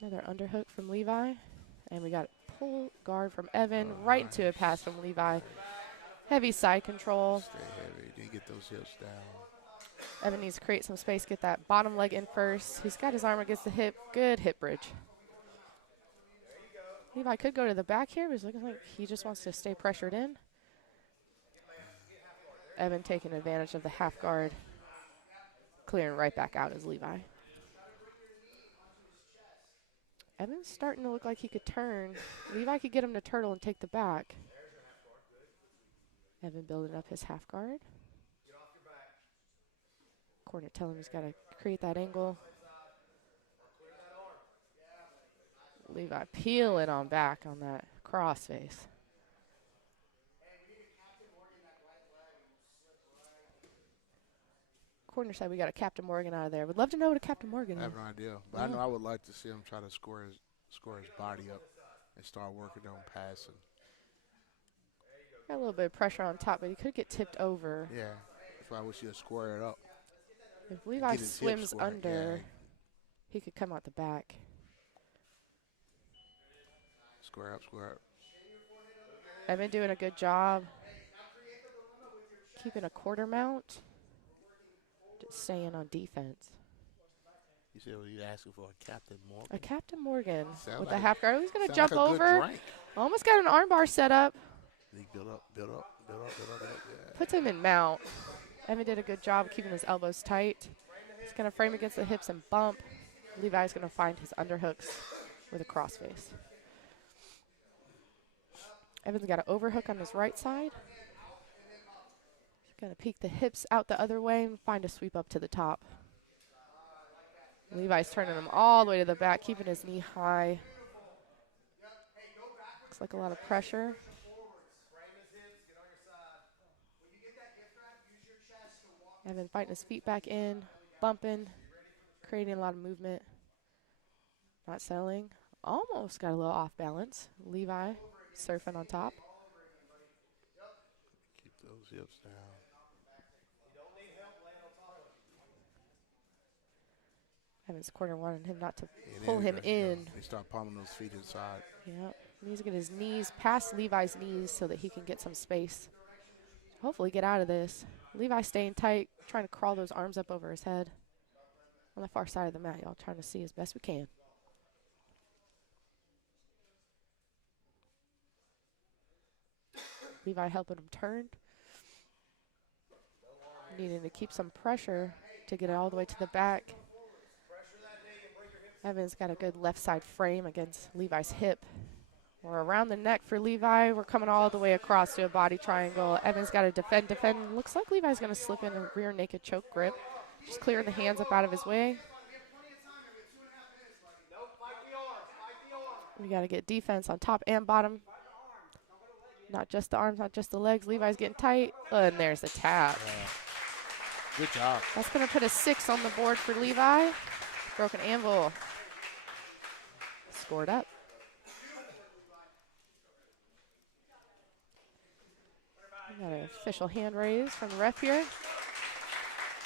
Another underhook from Levi. And we got a pull guard from Evan right into a pass from Levi. Heavy side control. Stay heavy. Didn't get those hips down. Evan needs to create some space, get that bottom leg in first. He's got his arm against the hip. Good hip bridge. Levi could go to the back here, but it's looking like he just wants to stay pressured in. Evan taking advantage of the half guard. Clearing right back out as Levi. Evan's starting to look like he could turn. Levi could get him to turtle and take the back. Evan building up his half guard. Corner telling him he's got to create that angle. Levi peeling on back on that crossface. Corner side, we got a Captain Morgan out of there. Would love to know what a Captain Morgan I have is. no idea, but I know I would like to see him try to score his body up and start working on passing. Got a little bit of pressure on top, but he could get tipped over. Yeah, that's why I wish he would square it up. If Levi Get his hips swims squared, under, yeah. he could come out the back. Square up, square up. I've been doing a good job keeping a quarter mount, just staying on defense. You said what you asking for, a Captain Morgan? A Captain Morgan Sound with like a half guard. He's going to sound jump like a good over. drink. Almost got an armbar set up. He build up, build up, build up, build up, build up. Yeah. Puts him in mount. Evan did a good job of keeping his elbows tight. He's going to frame against the hips and bump. Levi's going to find his underhooks with a crossface. Evan's got an overhook on his right side. He's going to peek the hips out the other way and find a sweep up to the top. Levi's turning him all the way to the back, keeping his knee high. Looks like a lot of pressure. Evan fighting his feet back in, bumping, creating a lot of movement. Not selling. Almost got a little off balance. Levi surfing on top. Keep those hips down. Evan's corner wanting him not to pull him in. They start palming those feet inside. Yep. He needs to get his knees past Levi's knees so that he can get some space. Hopefully get out of this. Levi staying tight, trying to crawl those arms up over his head. On the far side of the mat, y'all trying to see as best we can. Levi helping him turn. Needing to keep some pressure to get it all the way to the back. Evan's got a good left side frame against Levi's hip. We're around the neck for Levi. We're coming all the way across to a body triangle. Evan's got to defend. Looks like Levi's going to slip in a rear naked choke grip. Just clearing the hands up out of his way. We got to get defense on top and bottom. Not just the arms, not just the legs. Levi's getting tight. And there's the tap. Yeah. Good job. That's going to put a 6 on the board for Levi. Broken anvil. Scored up. We got an official hand raise from the ref here.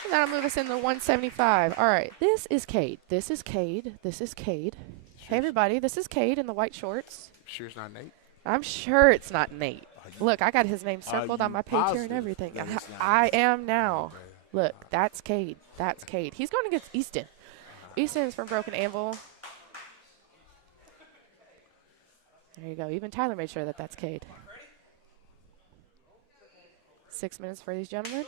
And that'll move us into 175. All right, this is Cade. This is Cade. This is Cade. Hey, everybody, this is Cade in the white shorts. Sure it's not Nate? I'm sure it's not Nate. Look, I got his name circled on my page here and everything. I am now. Okay. Look, that's Cade. That's Cade. He's going against Easton. Easton's from Broken Anvil. There you go. Even Tyler made sure that that's Cade. 6 minutes for these gentlemen.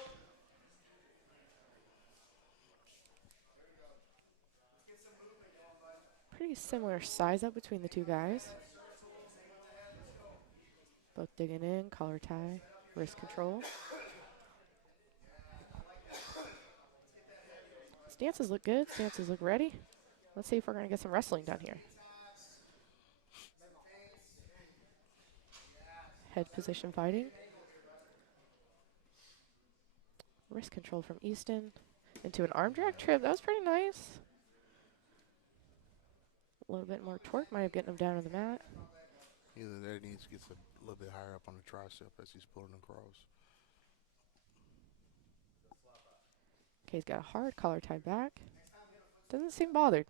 Pretty similar size up between the two guys. Both digging in, collar tie, wrist control. Stances look good. Stances look ready. Let's see if we're going to get some wrestling done here. Head position fighting. Wrist control from Easton into an arm drag trip. That was pretty nice. A little bit more torque might have gotten him down on the mat. Either there needs to get a little bit higher up on the tricep as he's pulling across. Okay, he's got a hard collar tie back. Doesn't seem bothered.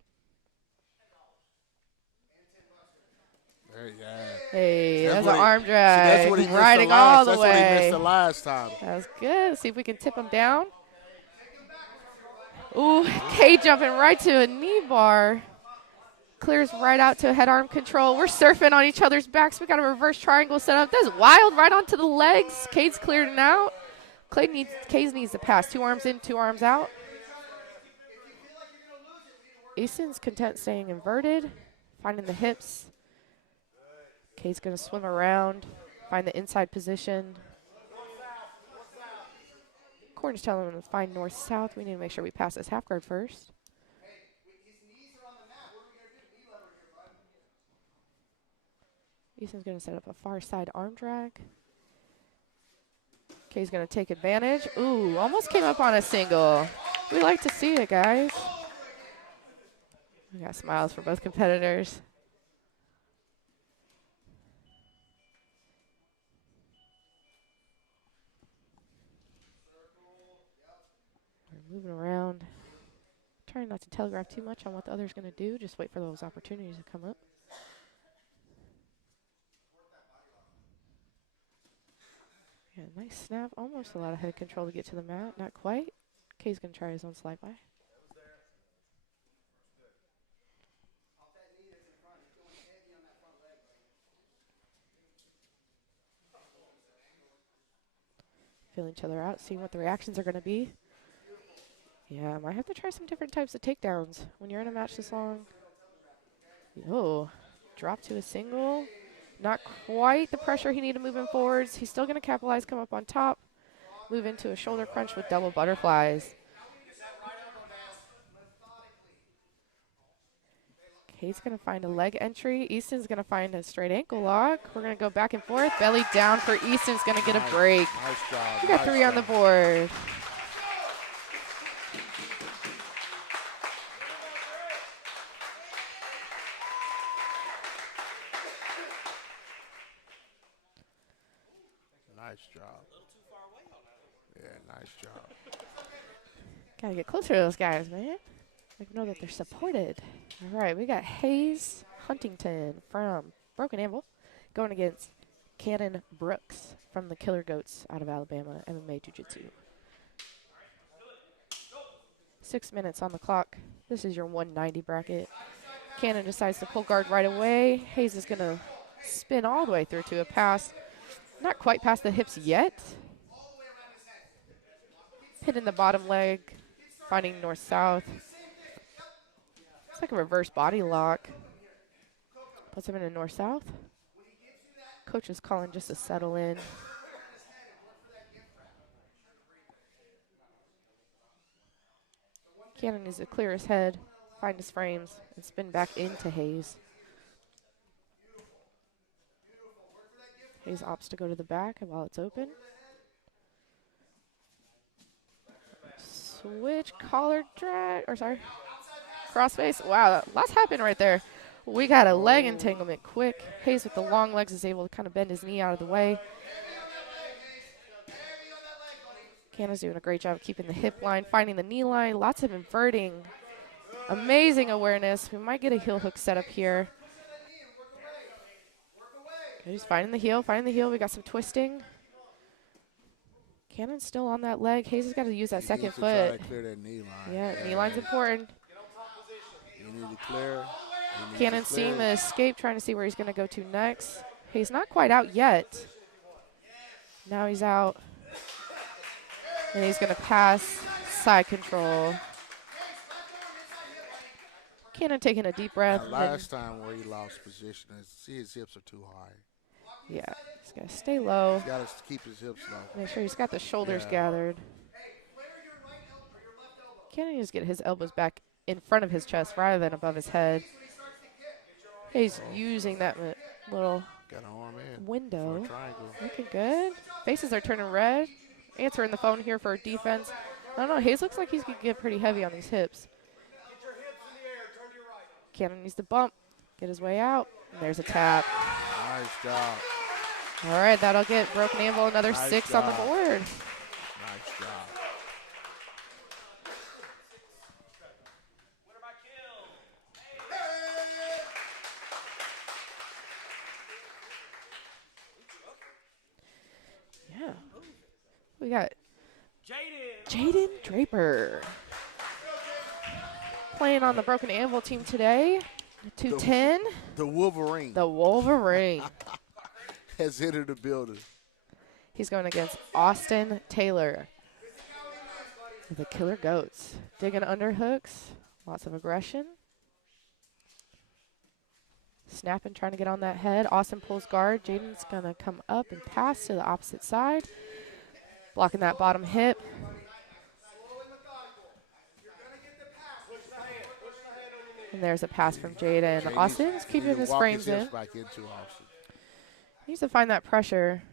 There you go. Hey, that's an arm drag. See, that's what he missed riding all the that's way. That's what he missed the last time. That was good. See if we can tip him down. Ooh, Cade jumping right to a knee bar. Clears right out to a head arm control. We're surfing on each other's backs. We got a reverse triangle set up. That's wild, right onto the legs. Cade's cleared it out. Cade needs to pass. 2 arms in, 2 arms out. Easton's content staying inverted, finding the hips. Cade's going to swim around, find the inside position. Corner's telling him to find north-south. We need to make sure we pass this half guard first. Easton's going to set up a far side arm drag. Kay's going to take advantage. Ooh, almost came up on a single. We like to see it, guys. We got smiles for both competitors. We're moving around. Trying not to telegraph too much on what the other's going to do. Just wait for those opportunities to come up. Yeah, nice snap. Almost a lot of head control to get to the mat. Not quite. Kay's going to try his own slide by. Feeling each other out, seeing what the reactions are going to be. Yeah, might have to try some different types of takedowns when you're in a match this long. Oh, drop to a single. Not quite the pressure he needed moving forwards. He's still going to capitalize, come up on top, move into a shoulder crunch with double butterflies. Kate's going to find a leg entry. Easton's going to find a straight ankle lock. We're going to go back and forth. Belly down for Easton's going to get a break. Nice job. We got three on the board. Nice job. Yeah, nice job. Got to get closer to those guys, man. Like, know that they're supported. All right, we got Hayes Huntington from Broken Anvil going against Cannon Brooks from the Killer Goats out of Alabama, MMA Jiu-Jitsu. 6 minutes on the clock. This is your 190 bracket. Cannon decides to pull guard right away. Hayes is going to spin all the way through to a pass. Not quite past the hips yet. Hitting the bottom leg, finding north-south. It's like a reverse body lock. Puts him in a north-south. Coach is calling just to settle in. Cannon needs to clear his head, find his frames, and spin back into Hayes. Hayes opts to go to the back while it's open. Switch, collar drag, or sorry, crossface. Wow, lots happened right there. We got a leg entanglement quick. Hayes with the long legs is able to kind of bend his knee out of the way. Cannon's doing a great job of keeping the hip line, finding the knee line, lots of inverting. Amazing awareness. We might get a heel hook set up here. He's finding the heel, We got some twisting. Cannon's still on that leg. Hayes has got to use that second foot. Try to clear that knee line. Yeah, knee line's important. You need to clear. Cannon's seeing the escape, trying to see where he's going to go to next. He's not quite out yet. Now he's out. And he's going to pass side control. Cannon taking a deep breath. Last time where he lost position, his hips are too high. Yeah, he's got to stay low. He's got to keep his hips low. Make sure he's got the shoulders gathered. Cannon needs to get his elbows back in front of his chest rather than above his head. He's using that little window. Looking good. Faces are turning red. Answering the phone here for defense. I don't know. Hayes looks like he's going to get pretty heavy on these hips. Cannon needs to bump, get his way out. And there's a tap. Nice job. All right, that'll get Broken Anvil another 6 on the board. Nice job. Yeah. We got Jaden Draper playing on the Broken Anvil team today. 210. The Wolverine. The Wolverine. Has entered the building. He's going against Austin Taylor. The Killer Goats. Digging underhooks. Lots of aggression. Snapping, trying to get on that head. Austin pulls guard. Jaden's going to come up and pass to the opposite side. Blocking that bottom hip. And there's a pass from Jaden. Austin's keeping his frames in. Back into Austin. He needs to find that pressure,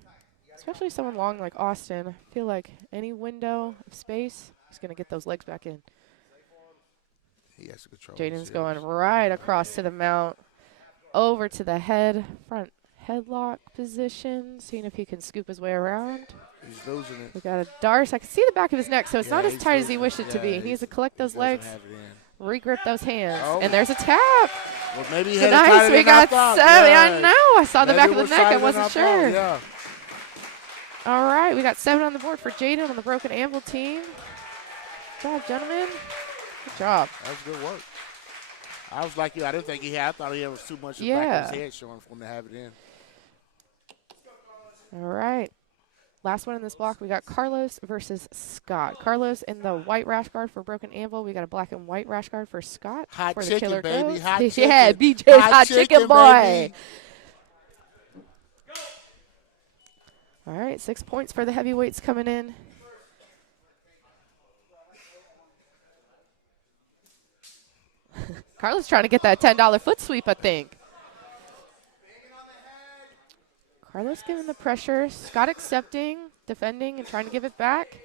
especially someone long like Austin. I feel like any window of space, he's going to get those legs back in. He has to control. Jaden's going right across to the mount, over to the front headlock position, seeing if he can scoop his way around. He's losing it. We got a Darce. I can see the back of his neck, so it's not as tight as he wished it to be. Yeah, He needs to collect those legs, re-grip those hands. Oh. And there's a tap. Well, maybe he So had it tighter nice. We than got I thought. 7. Yeah. I know. I saw the Maybe back it of the was neck. I tighter than wasn't thought, sure. Yeah. All right. We got 7 on the board for Jaden on the Broken Anvil team. Good job, gentlemen. Good job. That was good work. I was like you. I didn't think he had. I thought he had too much of the Yeah. back of his head showing for him to have it in. All right. Last one in this block, we got Carlos versus Scott. Carlos in the white rash guard for Broken Anvil. We got a black and white rash guard for Scott. Hot for the chicken, Killer baby. Goats. Hot Yeah, chicken. BJ's hot chicken boy. Baby. All right, 6 points for the heavyweights coming in. Carlos trying to get that $10 foot sweep, I think. Carlos giving the pressure. Scott accepting, defending, and trying to give it back.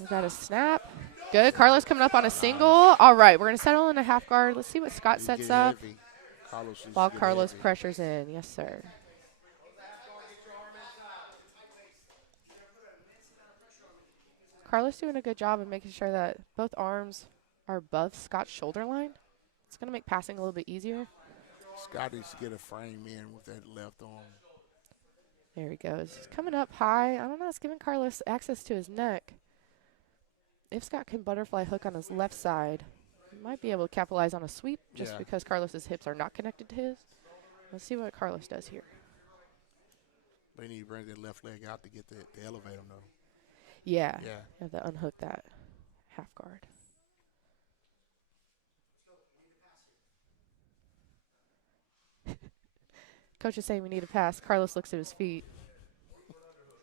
We got a snap. Good. Carlos coming up on a single. All right, we're going to settle in a half guard. Let's see what Scott sets up while Carlos pressures in. Yes, sir. Carlos doing a good job of making sure that both arms are above Scott's shoulder line. It's going to make passing a little bit easier. Scott needs to get a frame in with that left arm. There he goes. He's coming up high. I don't know. It's giving Carlos access to his neck. If Scott can butterfly hook on his left side, he might be able to capitalize on a sweep just because Carlos's hips are not connected to his. Let's see what Carlos does here. They need to bring that left leg out to get the elevate him, though. Yeah. Yeah. You have to unhook that half guard. Coach is saying we need a pass. Carlos looks at his feet.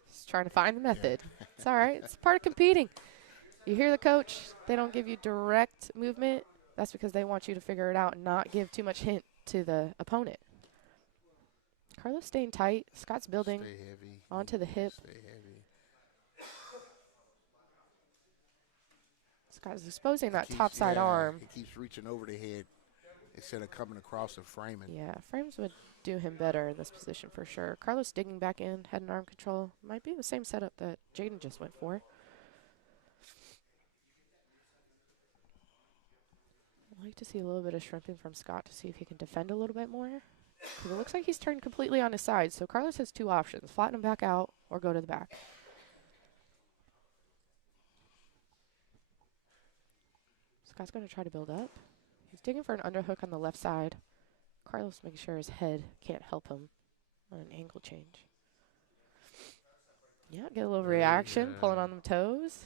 He's trying to find the method. It's all right. It's part of competing. You hear the coach. They don't give you direct movement. That's because they want you to figure it out and not give too much hint to the opponent. Carlos staying tight. Scott's building onto the hip. Stay heavy. Scott's exposing that top side arm. He keeps reaching over the head instead of coming across and framing. Yeah, frames would do him better in this position for sure. Carlos digging back in, head and arm control. Might be the same setup that Jaden just went for. I'd like to see a little bit of shrimping from Scott to see if he can defend a little bit more. Because it looks like he's turned completely on his side. So Carlos has 2 options, flatten him back out or go to the back. Scott's going to try to build up. He's digging for an underhook on the left side. Carlos making sure his head can't help him on an angle change. Yeah, get a little reaction, pulling on them toes.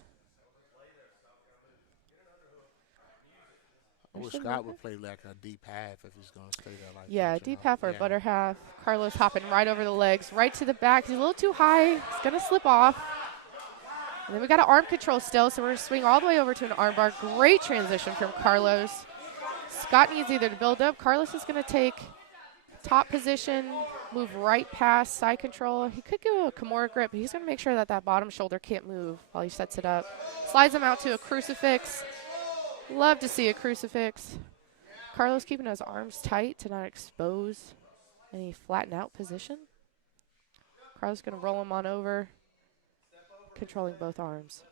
I wish Scott would play like a deep half if he's going to stay there like that. Yeah, deep half or butter half. Carlos hopping right over the legs, right to the back. He's a little too high. He's going to slip off. And then we got an arm control still, so we're going to swing all the way over to an arm bar. Great transition from Carlos. Scott needs either to build up. Carlos is going to take top position, move right past side control. He could go a Kimura grip, but he's going to make sure that that bottom shoulder can't move while he sets it up. Slides him out to a crucifix. Love to see a crucifix. Carlos keeping his arms tight to not expose any flatten out position. Carlos going to roll him on over, controlling both arms.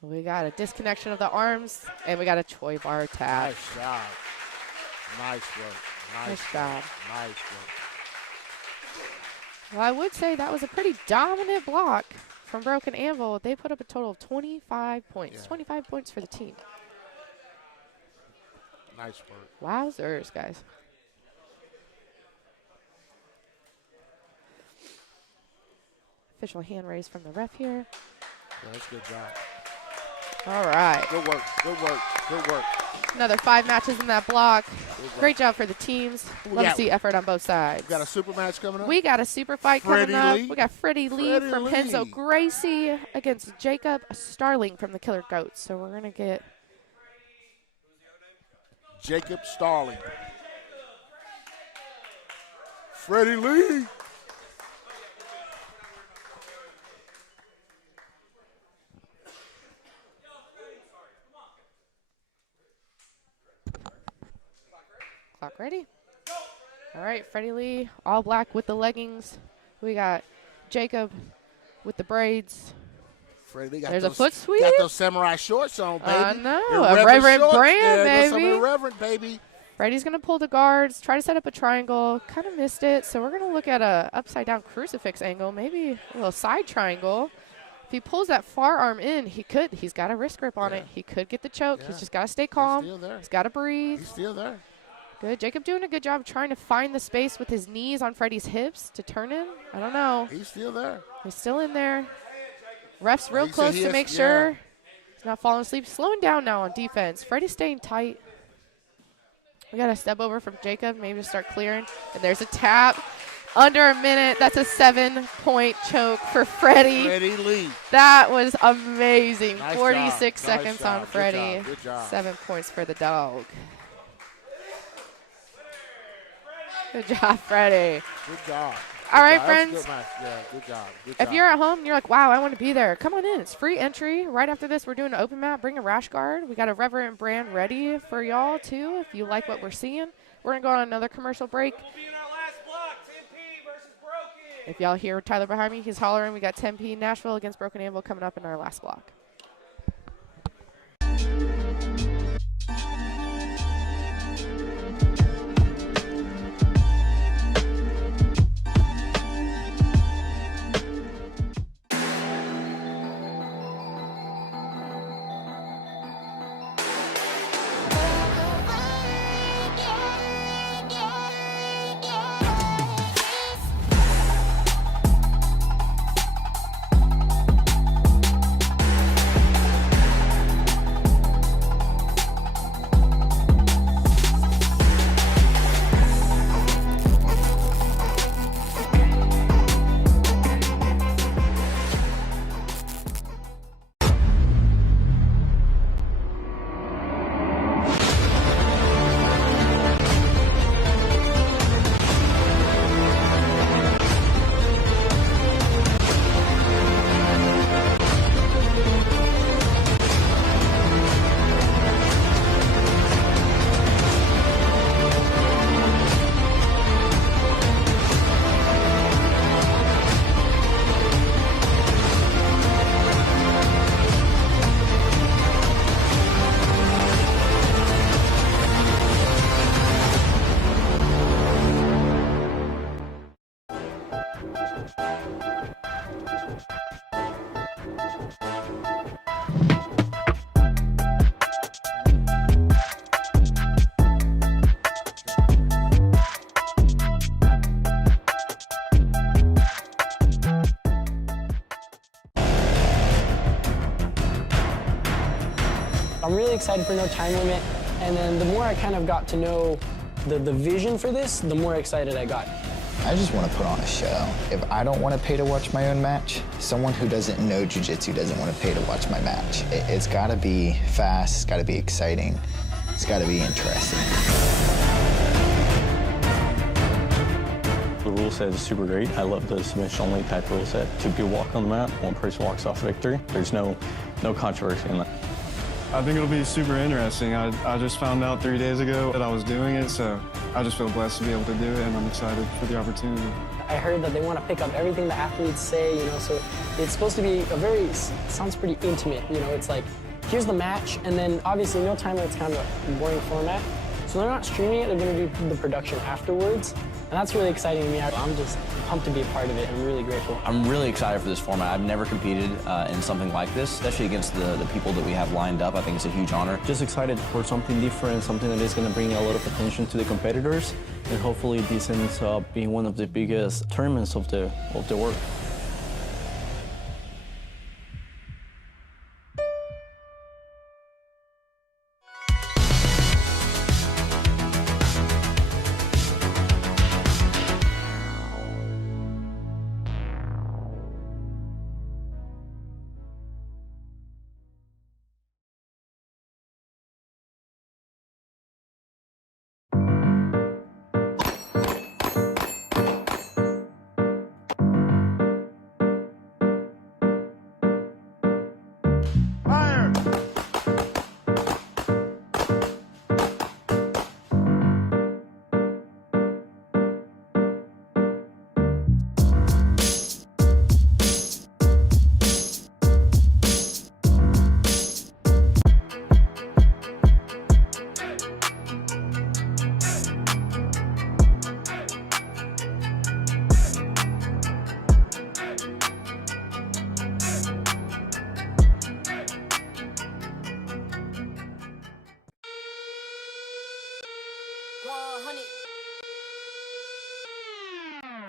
We got a disconnection of the arms, and we got a Choi bar tap. Nice job. Nice work. Nice job. Nice work. Well, I would say that was a pretty dominant block from Broken Anvil. They put up a total of 25 points. 25 points for the team. Nice work. Wowzers, guys. Official hand raise from the ref here. Yeah, that's a good job. All right. Good work. Good work. Good work. Another 5 matches in that block. Great job for the teams. Love to see effort on both sides. We got a super match coming up? We got a super fight Freddie coming up. Lee. We got Freddie Lee from Henzo Gracie against Jacob Starling from the Killer Goats. So we're going to get Jacob Starling. Freddie Lee. Clock ready. All right, Freddie Lee, all black with the leggings. We got Jacob with the braids. Freddie Lee got There's those, a foot sweep. Got those samurai shorts on, baby. I know, Irreverent a reverent shorts. brand, yeah, baby. Some irreverent, baby. Freddie's going to pull the guards, try to set up a triangle. Kind of missed it, so we're going to look at a upside-down crucifix angle, maybe a little side triangle. If he pulls that far arm in, he could. He's got a wrist grip on it. He could get the choke. He's just got to stay calm. He's got to breathe. He's still there. Good. Jacob doing a good job trying to find the space with his knees on Freddie's hips to turn in. I don't know. He's still there. He's still in there. Ref's real He said close he to has- make sure he's not falling asleep. Slowing down now on defense. Freddie's staying tight. We got a step over from Jacob, maybe to start clearing. And there's a tap. Under a minute. That's a 7-point choke for Freddie. Freddie Lee. That was amazing. Nice 46 job. seconds Nice on job. Freddie. Good job. 7 points for the dog. Good job, Freddie. Good job. All right, job. That was a friends. good match. Yeah, good job. Good If job. you're at home and you're like, wow, I want to be there, come on in. It's free entry. Right after this, we're doing an open mat. Bring a rash guard. We got a Reverent brand ready for y'all, too, if you like what we're seeing. We're going to go on another commercial break. If y'all hear Tyler behind me, he's hollering. We got 10P Nashville against Broken Anvil coming up in our last block. I'm really excited for no time limit, and then the more I kind of got to know the vision for this, the more excited I got. I just want to put on a show. If I don't want to pay to watch my own match, someone who doesn't know jiu-jitsu doesn't want to pay to watch my match. It's got to be fast, it's got to be exciting, it's got to be interesting. The rule set is super great. I love the submission-only type rule set. Two people walk on the mat, one person walks off victory. There's no controversy in that. I think it'll be super interesting. I just found out 3 days ago that I was doing it, so I just feel blessed to be able to do it, and I'm excited for the opportunity. I heard that they want to pick up everything the athletes say, you know, so it's supposed to be sounds pretty intimate, you know, it's like, here's the match, and then obviously no timer, it's kind of a boring format. So they're not streaming it, they're going to do the production afterwards. And that's really exciting to me. I'm just pumped to be a part of it. I'm really grateful. I'm really excited for this format. I've never competed in something like this, especially against the people that we have lined up. I think it's a huge honor. Just excited for something different, something that is going to bring a lot of attention to the competitors, and hopefully this ends up being one of the biggest tournaments of the world.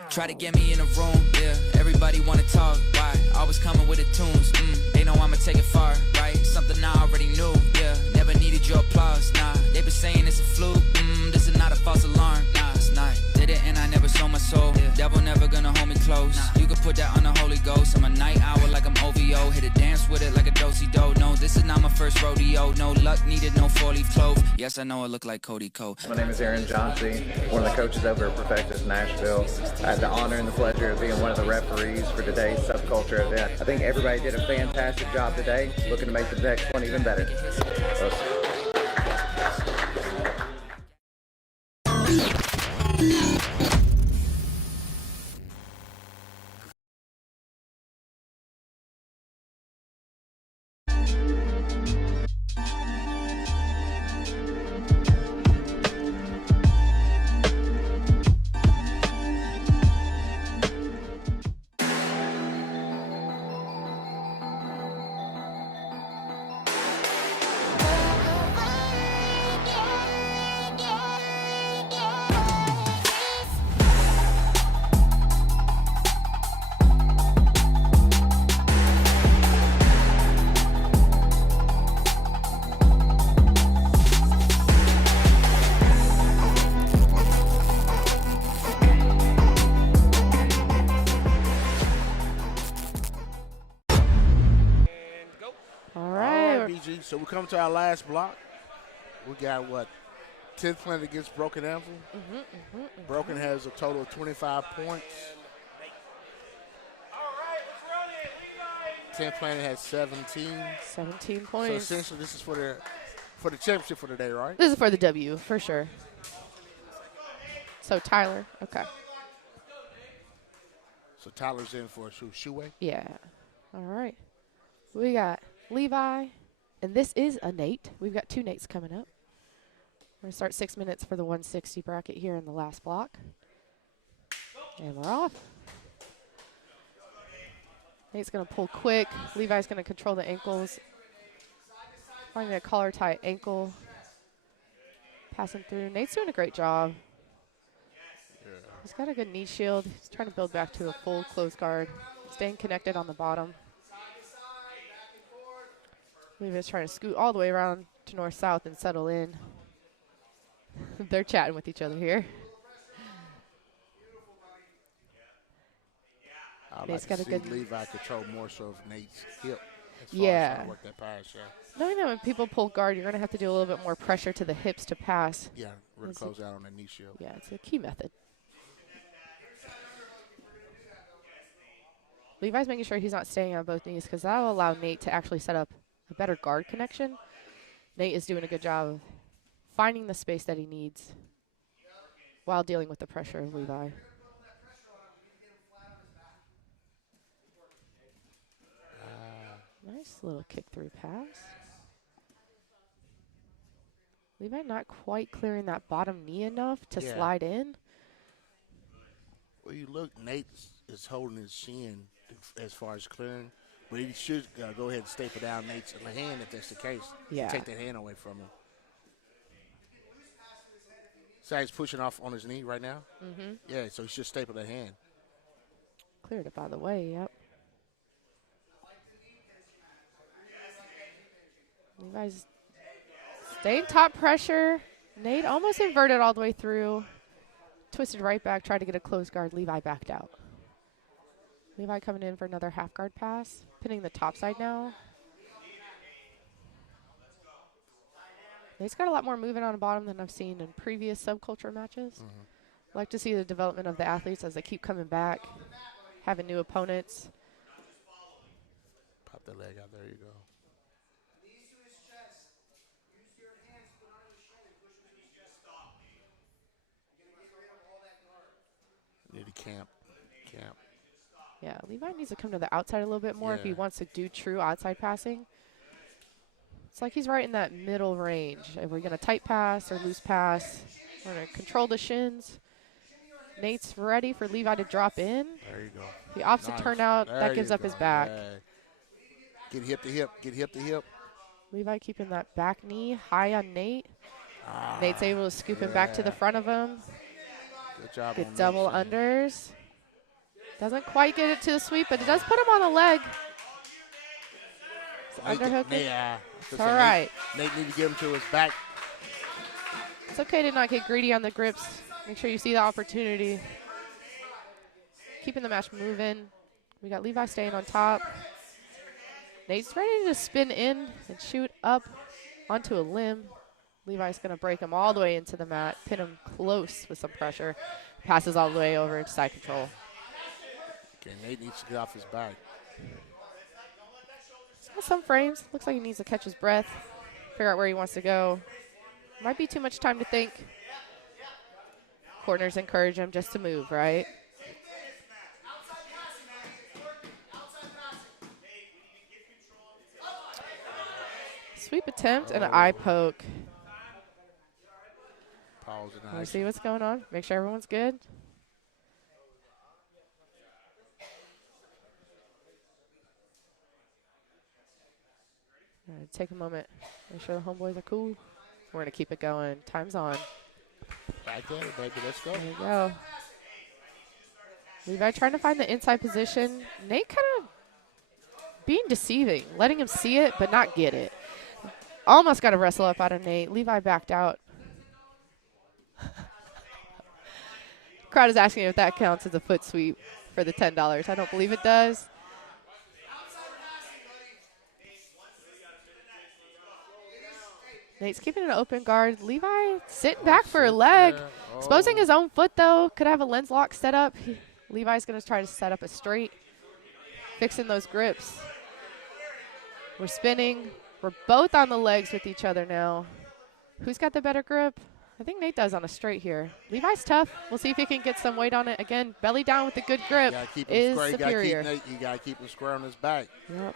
Try to get me in a room, yeah. Everybody wanna talk, why? Always coming with the tunes, they know I'ma take it far, right? Something I already knew, yeah. Never needed your applause, nah. They been saying it's a fluke, this is not a false alarm, nah. It's not. Did it and I never sold my soul. Yeah. Devil never gonna hold me close. Nah. You can put that on the Holy Ghost. I'm a night owl like I'm OVO. Hit a dance with it like a do-si-do. No, this is not my first rodeo. No luck needed, no four-leaf clove. Yes, I know I look like Cody Cole. My name is Aaron Johnsey, one of the coaches over at Perfectus Nashville. I had the honor and the pleasure of being one of the referees for today's SubCulture event. I think everybody did a fantastic job today, looking to make the next one even better. So we come to our last block. We got what? 10th Planet against Broken Anvil. Broken has a total of 25 points. 10th Planet has 17. 17 points. So essentially, this is for the championship for today, right? This is for the W, for sure. So Tyler, okay. So Tyler's in for Shuwei? Yeah. All right. We got Levi, and this is a Nate. We've got two Nates coming up. We're going to start 6 minutes for the 160 bracket here in the last block. And we're off. Nate's going to pull quick. Levi's going to control the ankles. Finding a collar tie ankle. Passing through. Nate's doing a great job. He's got a good knee shield. He's trying to build back to a full close guard. Staying connected on the bottom. Levi's trying to scoot all the way around to north-south and settle in. They're chatting with each other here. I'd Nate's like got to a see good Levi control more so of Nate's hip. As far as Yeah. trying to work that pass, Knowing that when people pull guard, you're going to have to do a little bit more pressure to the hips to pass. Yeah, we're going to close out on that knee shield. Yeah, it's a key method. Levi's making sure he's not staying on both knees because that will allow Nate to actually set up a better guard connection. Nate is doing a good job of finding the space that he needs while dealing with the pressure of Levi. Nice little kick-through pass. Levi not quite clearing that bottom knee enough to slide in. Well, you look, Nate is holding his shin as far as clearing, but he should go ahead and staple down Nate's hand if that's the case. Yeah. Take that hand away from him. So he's pushing off on his knee right now? Mm-hmm. Yeah, so he should staple that hand. Cleared it by the way, yep. Levi's staying top pressure. Nate almost inverted all the way through. Twisted right back, tried to get a close guard. Levi backed out. Levi coming in for another half guard pass. Pinning the top side now. Nate's got a lot more movement on the bottom than I've seen in previous SubCulture matches. Like to see the development of the athletes as they keep coming back, having new opponents. Pop that leg out. There you go. Need to camp. Yeah, Levi needs to come to the outside a little bit more if he wants to do true outside passing. It's like he's right in that middle range. Are we going to tight pass or loose pass? We're going to control the shins. Nate's ready for Levi to drop in. There you go. The opposite turnout, that gives up his back. Get hip to hip. Get hip to hip. Levi keeping that back knee high on Nate. Nate's able to scoop him back to the front of him. Good job. Good double unders. Doesn't quite get it to the sweep, but it does put him on the leg. Underhook. Yeah. It's all right. Nate need to get him to his back. It's okay to not get greedy on the grips. Make sure you see the opportunity. Keeping the match moving. We got Levi staying on top. Nate's ready to spin in and shoot up onto a limb. Levi's going to break him all the way into the mat, pin him close with some pressure. Passes all the way over to side control. Okay, Nate needs to get off his back. He's got some frames. Looks like he needs to catch his breath, figure out where he wants to go. Might be too much time to think. Corners encourage him just to move, right? Sweep attempt and an eye poke. Pause and Let's see what's going on. Make sure everyone's good. All right, take a moment. Make sure the homeboys are cool. We're going to keep it going. Time's on. Back there, baby. Let's go. There we go. Levi trying to find the inside position. Nate kind of being deceiving, letting him see it but not get it. Almost got a wrestle up out of Nate. Levi backed out. Crowd is asking if that counts as a foot sweep for the $10. I don't believe it does. Nate's keeping an open guard. Levi sitting back for a leg. Exposing his own foot, though. Could have a lens lock set up. Levi's going to try to set up a straight. Fixing those grips. We're spinning. We're both on the legs with each other now. Who's got the better grip? I think Nate does on a straight here. Levi's tough. We'll see if he can get some weight on it. Again, belly down with a good grip is superior. You got to keep him square on his back. Yep.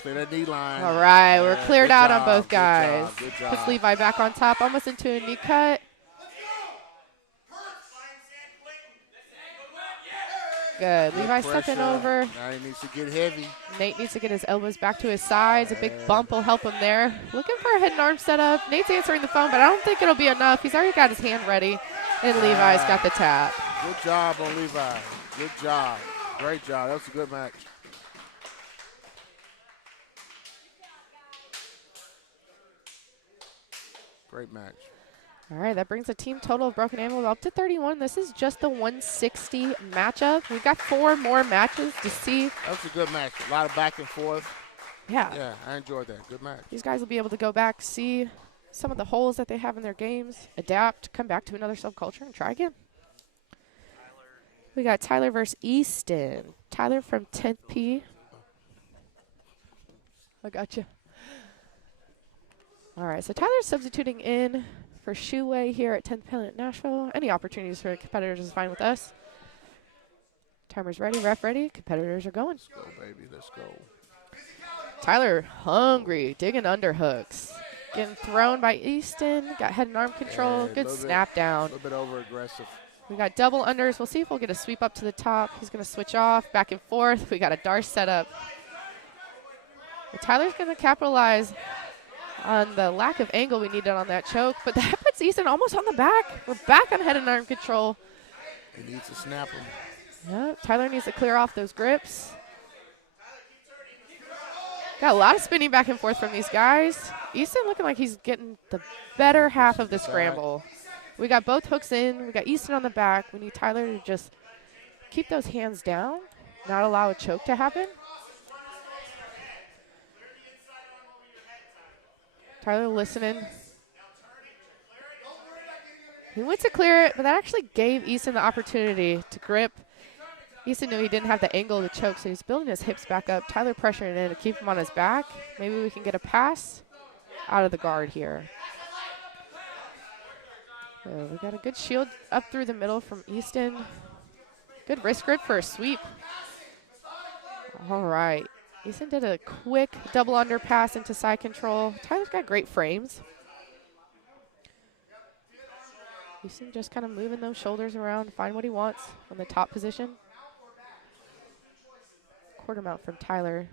Clear that knee line. All right, we're cleared out on both Good guys. job, good job. Puts Levi back on top, almost into a knee cut. Good. Levi stepping over. Now he needs to get heavy. Nate needs to get his elbows back to his sides. A big bump will help him there. Looking for a head and arm setup. Nate's answering the phone, but I don't think it'll be enough. He's already got his hand ready, and Levi's got the tap. Good job on Levi. Good job. Great job. That was a good match. Great match. All right, that brings the team total of Broken Animals up to 31. This is just the 160 matchup. We've got 4 more matches to see. That was a good match. A lot of back and forth. Yeah. Yeah, I enjoyed that. Good match. These guys will be able to go back, see some of the holes that they have in their games, adapt, come back to another subculture, and try again. We got Tyler versus Easton. Tyler from 10th P. I got you. All right, so Tyler's substituting in for Shoeway here at 10th P at Nashville. Any opportunities for competitors is fine with us. Timer's ready, ref ready. Competitors are going. Let's go, baby. Let's go. Tyler hungry, digging underhooks. Getting thrown by Easton. Got head and arm control. Good snap down. A little bit over-aggressive. We got double unders. We'll see if we'll get a sweep up to the top. He's going to switch off, back and forth. We got a Darce set up. But Tyler's going to capitalize on the lack of angle we needed on that choke, but that puts Easton almost on the back. We're back on head and arm control. He needs to snap him. Yeah, Tyler needs to clear off those grips. Got a lot of spinning back and forth from these guys. Easton looking like he's getting the better half of the scramble. We got both hooks in. We got Easton on the back. We need Tyler to just keep those hands down, not allow a choke to happen. Tyler listening. He went to clear it, but that actually gave Easton the opportunity to grip. Easton knew he didn't have the angle to choke, so he's building his hips back up. Tyler pressuring in to keep him on his back. Maybe we can get a pass out of the guard here. So we got a good shield up through the middle from Easton. Good wrist grip for a sweep. All right. Easton did a quick double underpass into side control. Tyler's got great frames. Easton just kind of moving those shoulders around to find what he wants on the top position. Quarter mount from Tyler.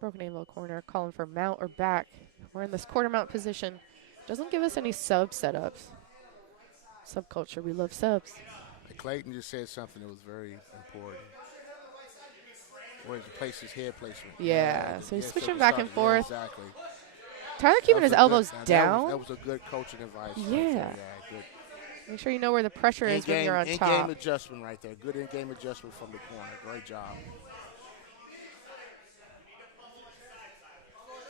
Broken angle corner, calling for mount or back. We're in this quarter mount position. Doesn't give us any sub setups. SubCulture, we love subs. Clayton just said something that was very important. Where to place his head placement. Yeah, so he's switching so back and forth. Yeah, exactly. Tyler keeping his elbows good, down. That was a good coaching advice. Yeah. Right there. Good. Make sure you know where the pressure is when you're on top. In-game adjustment right there. Good in-game adjustment from the corner. Great job.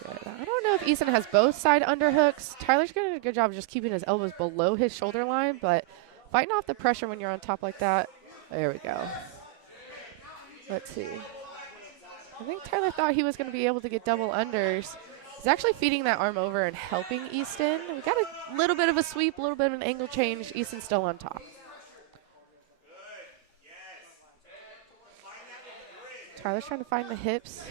Good. I don't know if Easton has both side underhooks. Tyler's doing a good job of just keeping his elbows below his shoulder line, but fighting off the pressure when you're on top like that. There we go. Let's see. I think Tyler thought he was going to be able to get double unders. He's actually feeding that arm over and helping Easton. We got a little bit of a sweep, a little bit of an angle change. Easton's still on top. Tyler's trying to find the hips.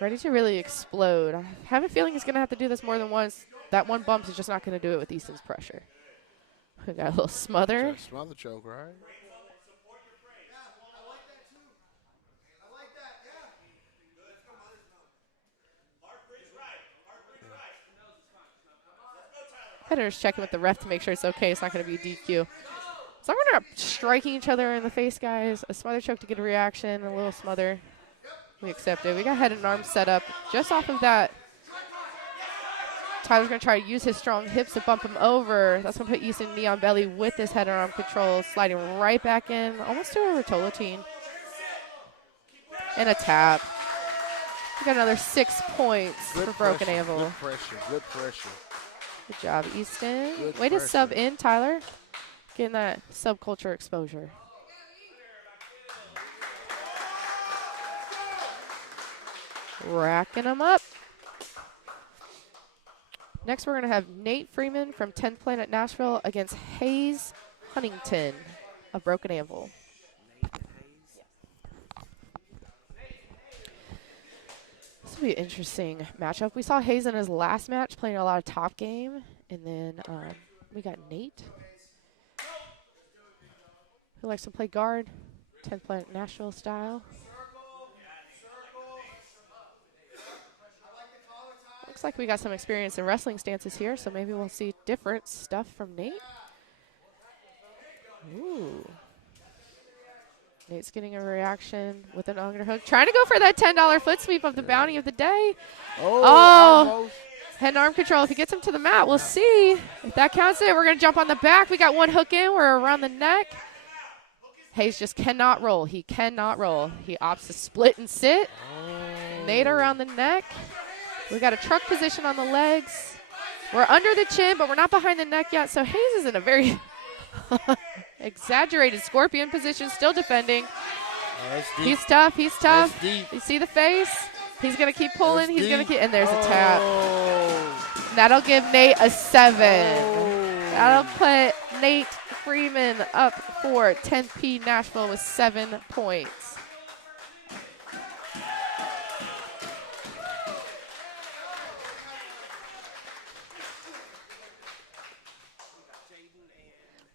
Ready to really explode. I have a feeling he's going to have to do this more than once. That one bump is just not going to do it with Easton's pressure. We got a little smother. Smother choke, right? Competitors checking with the ref to make sure it's okay. It's not going to be a DQ. So we're not striking each other in the face, guys. A smother choke to get a reaction, a little smother. We accept it. We got head and arm set up just off of that. Tyler's going to try to use his strong hips to bump him over. That's going to put Easton knee on belly with his head and arm control, sliding right back in, almost to a rotolotine. And a tap. We got another 6 points for broken ankle. Good pressure. Good pressure. Good job, Easton. Good Way to pressure. sub in, Tyler. Getting that SubCulture exposure. Racking them up. Next, we're going to have Nate Freeman from 10th Planet Nashville against Hayes Huntington of Broken Anvil. This will be an interesting matchup. We saw Hayes in his last match playing a lot of top game. And then we got Nate, who likes to play guard, 10th Planet Nashville style. Looks like we got some experience in wrestling stances here, so maybe we'll see different stuff from Nate. Ooh. Nate's getting a reaction with an underhook. Trying to go for that $10 foot sweep of the bounty of the day. Oh. Head and arm control. If he gets him to the mat, we'll see. If that counts it, we're going to jump on the back. We got one hook in. We're around the neck. Hayes just cannot roll. He cannot roll. He opts to split and sit. Nate around the neck. We got a truck position on the legs. We're under the chin, but we're not behind the neck yet. So Hayes is in a very exaggerated scorpion position, still defending. He's tough. He's tough. You see the face? He's going to keep pulling. He's going to keep, and there's a tap. That'll give Nate a 7. That'll put Nate Freeman up for 10th P Nashville with 7 points.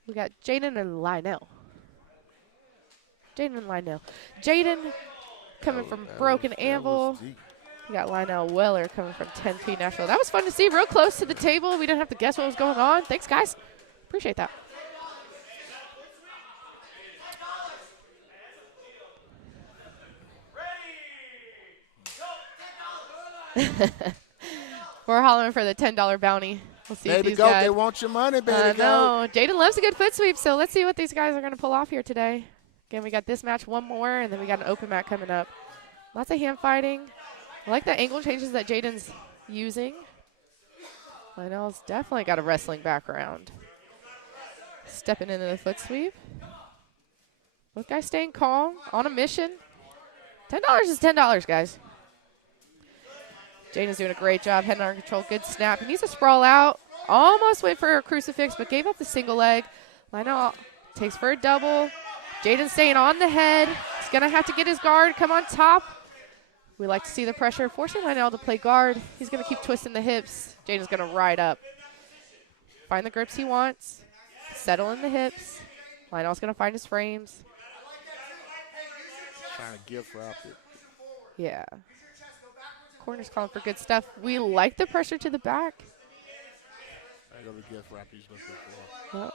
We got Jaden and Lionel. Jaden and Lionel. Jaden coming from Broken Anvil. We got Lionel Weller coming from 10P Nashville. That was fun to see. Real close to the table. We didn't have to guess what was going on. Thanks, guys. Appreciate that. We're hollering for the $10 bounty. We'll see if Baby these goat, guys. they want your money, baby No, Jaden loves a good foot sweep, so let's see what these guys are going to pull off here today. Again, we got this match, one more, and then we got an open mat coming up. Lots of hand fighting. I like the angle changes that Jaden's using. Lionel's definitely got a wrestling background. Stepping into the foot sweep. Both guys staying calm, on a mission. $10 is $10, guys. Jaden's doing a great job. Head and arm control, good snap. He needs to sprawl out. Almost went for a crucifix, but gave up the single leg. Lionel takes for a double. Jaden's staying on the head. He's going to have to get his guard, come on top. We like to see the pressure, forcing Lionel to play guard. He's going to keep twisting the hips. Jaden's going to ride up. Find the grips he wants. Settle in the hips. Lionel's going to find his frames. Trying to gift wrap it. Yeah. Corner's calling for good stuff. We like the pressure to the back. really gift wrap he's looking for. Yep.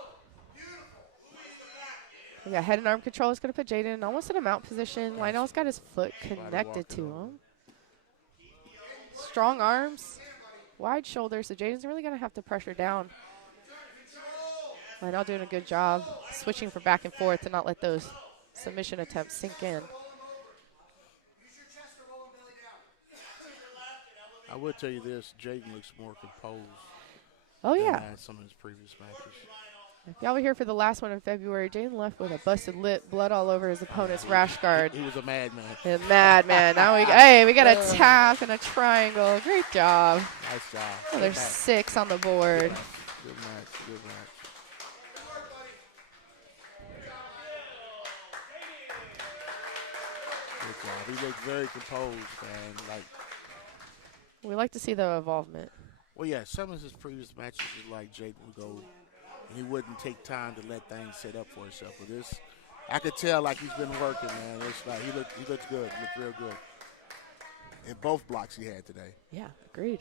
We got head and arm control. It's going to put Jaden almost in a mount position. Lionel's got his foot connected to him. Strong arms, wide shoulders. So Jaden's really going to have to pressure down. Lionel doing a good job switching from back and forth to not let those submission attempts sink in. I would tell you this, Jaden looks more composed. Oh, than yeah. some of his previous matches. If y'all were here for the last one in February, Jaden left with a busted lip, blood all over his opponent's rash guard. He was a madman. A madman. Now we got a tap and a triangle. Great job. Nice job. Oh, there's 6 on the board. Good match. Good match. Good job. He looked very composed, man. Like, We like to see the involvement. well, yeah, some of his previous matches, like Jaden would go, and he wouldn't take time to let things set up for himself. But this, I could tell like he's been working, man. It's like he looked good, looked real good in both blocks he had today. Yeah, agreed.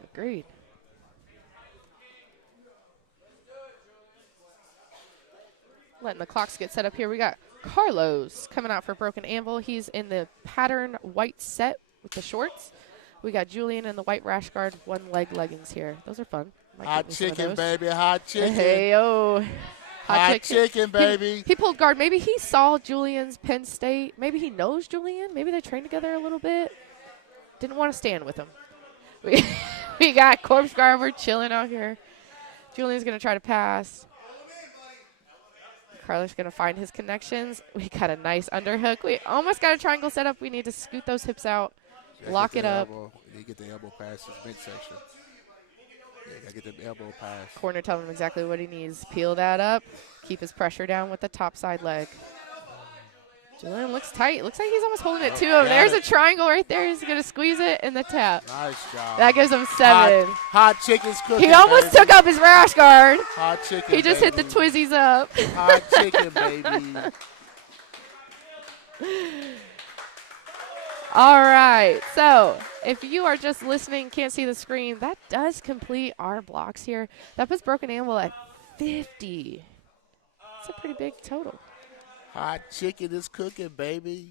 Letting the clocks get set up here. We got Carlos coming out for Broken Anvil. He's in the pattern white set with the shorts. We got Julian in the white rash guard, 1 leg leggings here. Those are fun. Hot chicken, baby, hot chicken. Hey, yo. Hot chicken, baby. He pulled guard. Maybe he saw Julian's Penn State. Maybe he knows Julian. Maybe they trained together a little bit. Didn't want to stand with him. We got corpse guard. We're chilling out here. Julian's going to try to pass. Carlos going to find his connections. We got a nice underhook. We almost got a triangle set up. We need to scoot those hips out. Lock it up. You get the elbow passes midsection. Yeah, you got to get the elbow pass. Corner telling him exactly what he needs. Peel that up. Keep his pressure down with the top side leg. Julian looks tight. Looks like he's almost holding it to him. There's a triangle right there. He's going to squeeze it in the tap. Nice job. That gives him 7. Hot chicken's cooking. He almost took up his rash guard. Hot chicken. He just hit the twizzies up. Hot chicken, baby. All right. So if you are just listening, can't see the screen, that does complete our blocks here. That puts Broken Anvil at 50. That's a pretty big total. Hot chicken is cooking, baby.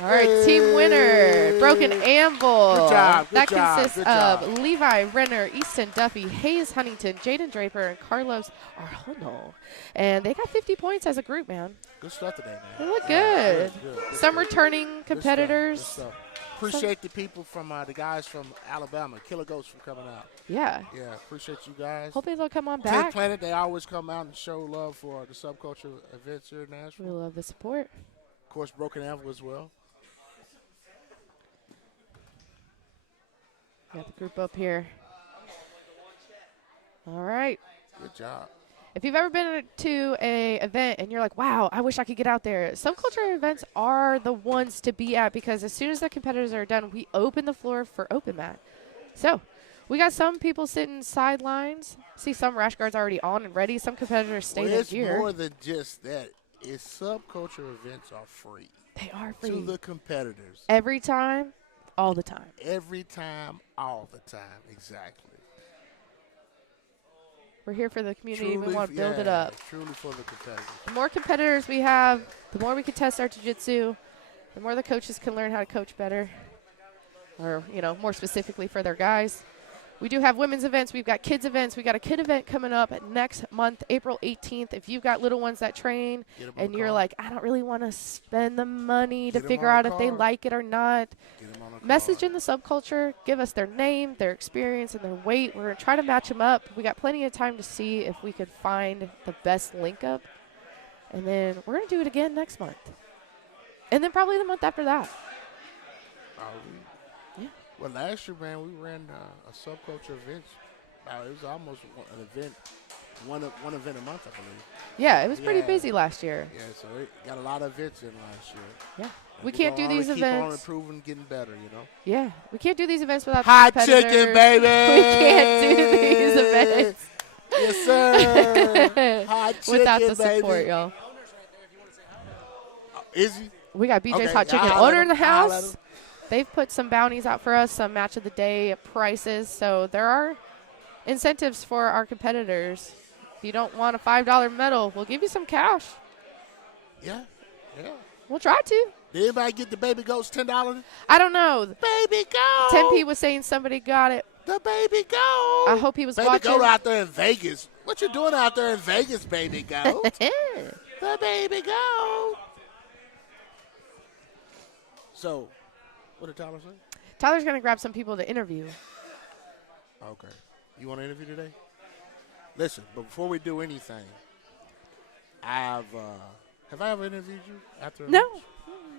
All right, team winner, Broken Anvil. Good job. That consists of Levi Renner, Easton Duffy, Hayes Huntington, Jaden Draper, and Carlos Arjono. And they got 50 points as a group, man. Good stuff today, man. They look good. Good Some stuff. returning Good competitors. stuff. Appreciate the people from the guys from Alabama, Killer Ghost, for coming out. Yeah. Yeah, appreciate you guys. Hopefully they'll come on 10th back. Planet, they always come out and show love for the SubCulture events here in Nashville. We love the support. Of course, Broken Anvil as well. Got the group up here. All right. Good job. If you've ever been to a event and you're like, wow, I wish I could get out there, SubCulture events are the ones to be at, because as soon as the competitors are done, we open the floor for open mat. So we got some people sitting sidelines. See some rash guards already on and ready. Some competitors staying in gear. It's more than just that. It's SubCulture events are free. They are free. To the competitors. Every time, all the time. Every time, all the time. Exactly. We're here for the community. Truly, we want to build it up. Truly for the competitors. The more competitors we have, the more we can test our jiu-jitsu, the more the coaches can learn how to coach better, or, more specifically for their guys. We do have women's events. We've got kids events. We got a kid event coming up next month, April 18th. If you've got little ones that train and you're like, I don't really want to spend the money to figure out if they like it or not, message in the SubCulture. Give us their name, their experience, and their weight. We're going to try to match them up. We got plenty of time to see if we could find the best link up. And then we're going to do it again next month. And then probably the month after that. Yeah. Well, last year, man, we ran a SubCulture event. It was almost an event, one event a month, I believe. Yeah, it was pretty busy last year. Yeah, so it got a lot of events in last year. Yeah. And We can't do these keep events. on improving, getting better, Yeah, we can't do these events without Hot the competitors. chicken, baby. We can't do these events. Yes, sir. Hot chicken, without the support, baby. y'all. Is he? We got BJ's Okay, Hot Chicken I'll let owner in the him. I'll let house. they've put some bounties out for us, some match of the day prices. So there are incentives for our competitors. If you don't want a $5 medal, we'll give you some cash. Yeah. We'll try to. Did anybody get the baby goats $10? I don't know. Baby goat. 10P was saying somebody got it. The baby goat. I hope he was baby watching. Goat out there in Vegas. What you doing out there in Vegas, baby goat? The baby goat. So, what did Tyler say? Tyler's going to grab some people to interview. Okay. You want to interview today? Listen, but before we do anything, have I ever interviewed you after? No.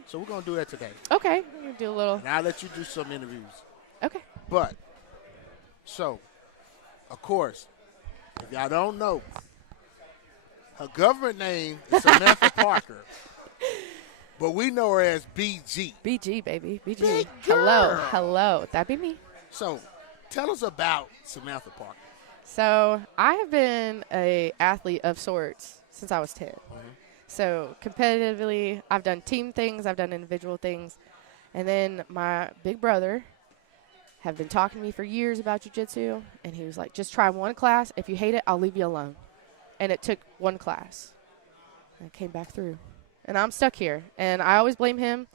So we're going to do that today. Okay. We're going to do a little. And I'll let you do some interviews. Okay. But, so, of course, if y'all don't know, her government name is Samantha Parker. But we know her as BG. BG, baby. BG. Big Hello. That'd be me. So, tell us about Samantha Parker. So I have been a athlete of sorts since I was 10. Mm-hmm. So competitively, I've done team things, I've done individual things. And then my big brother have been talking to me for years about jiu-jitsu, and he was like, just try one class. If you hate it, I'll leave you alone. And it took one class. And I came back through. And I'm stuck here. And I always blame him.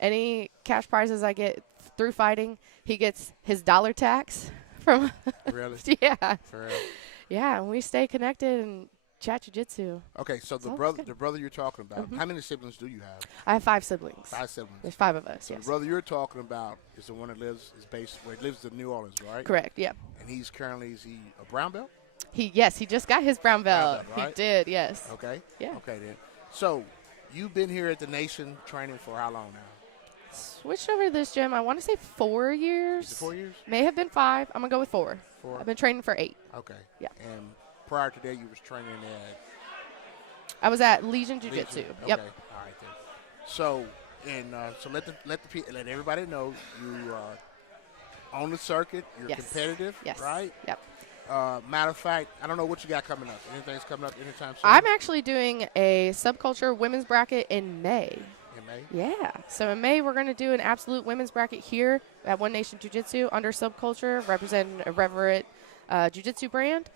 Any cash prizes I get through fighting, he gets his dollar tax from. Really? Yeah. For real? Yeah, and we stay connected and chat jiu-jitsu. Okay, so the brother you're talking about, how many siblings do you have? I have 5 siblings. 5 siblings. There's 5 of us, So yes. the brother you're talking about is the one that lives in New Orleans, right? Correct, yeah. And he's currently, is he a brown belt? He just got his brown belt. Right? He did, yes. Okay. Yeah. Okay, then. So you've been here at the Nation training for how long now? Switched over to this gym, I want to say 4 years. Is it 4 years? May have been 5. I'm going to go with 4. 4? I've been training for 8. Okay. Yeah. And prior to that, you was training at? I was at Legion Jiu-Jitsu. Legion. Yep. Okay. All right, then. So, so let everybody know you are on the circuit. You're competitive, yes. right? Yep. Matter of fact, I don't know what you got coming up. Anything's coming up anytime soon? I'm actually doing a SubCulture women's bracket in May. In May? Yeah. So in May, we're going to do an absolute women's bracket here at One Nation Jiu-Jitsu under SubCulture, representing a Reverent Jiu-Jitsu brand.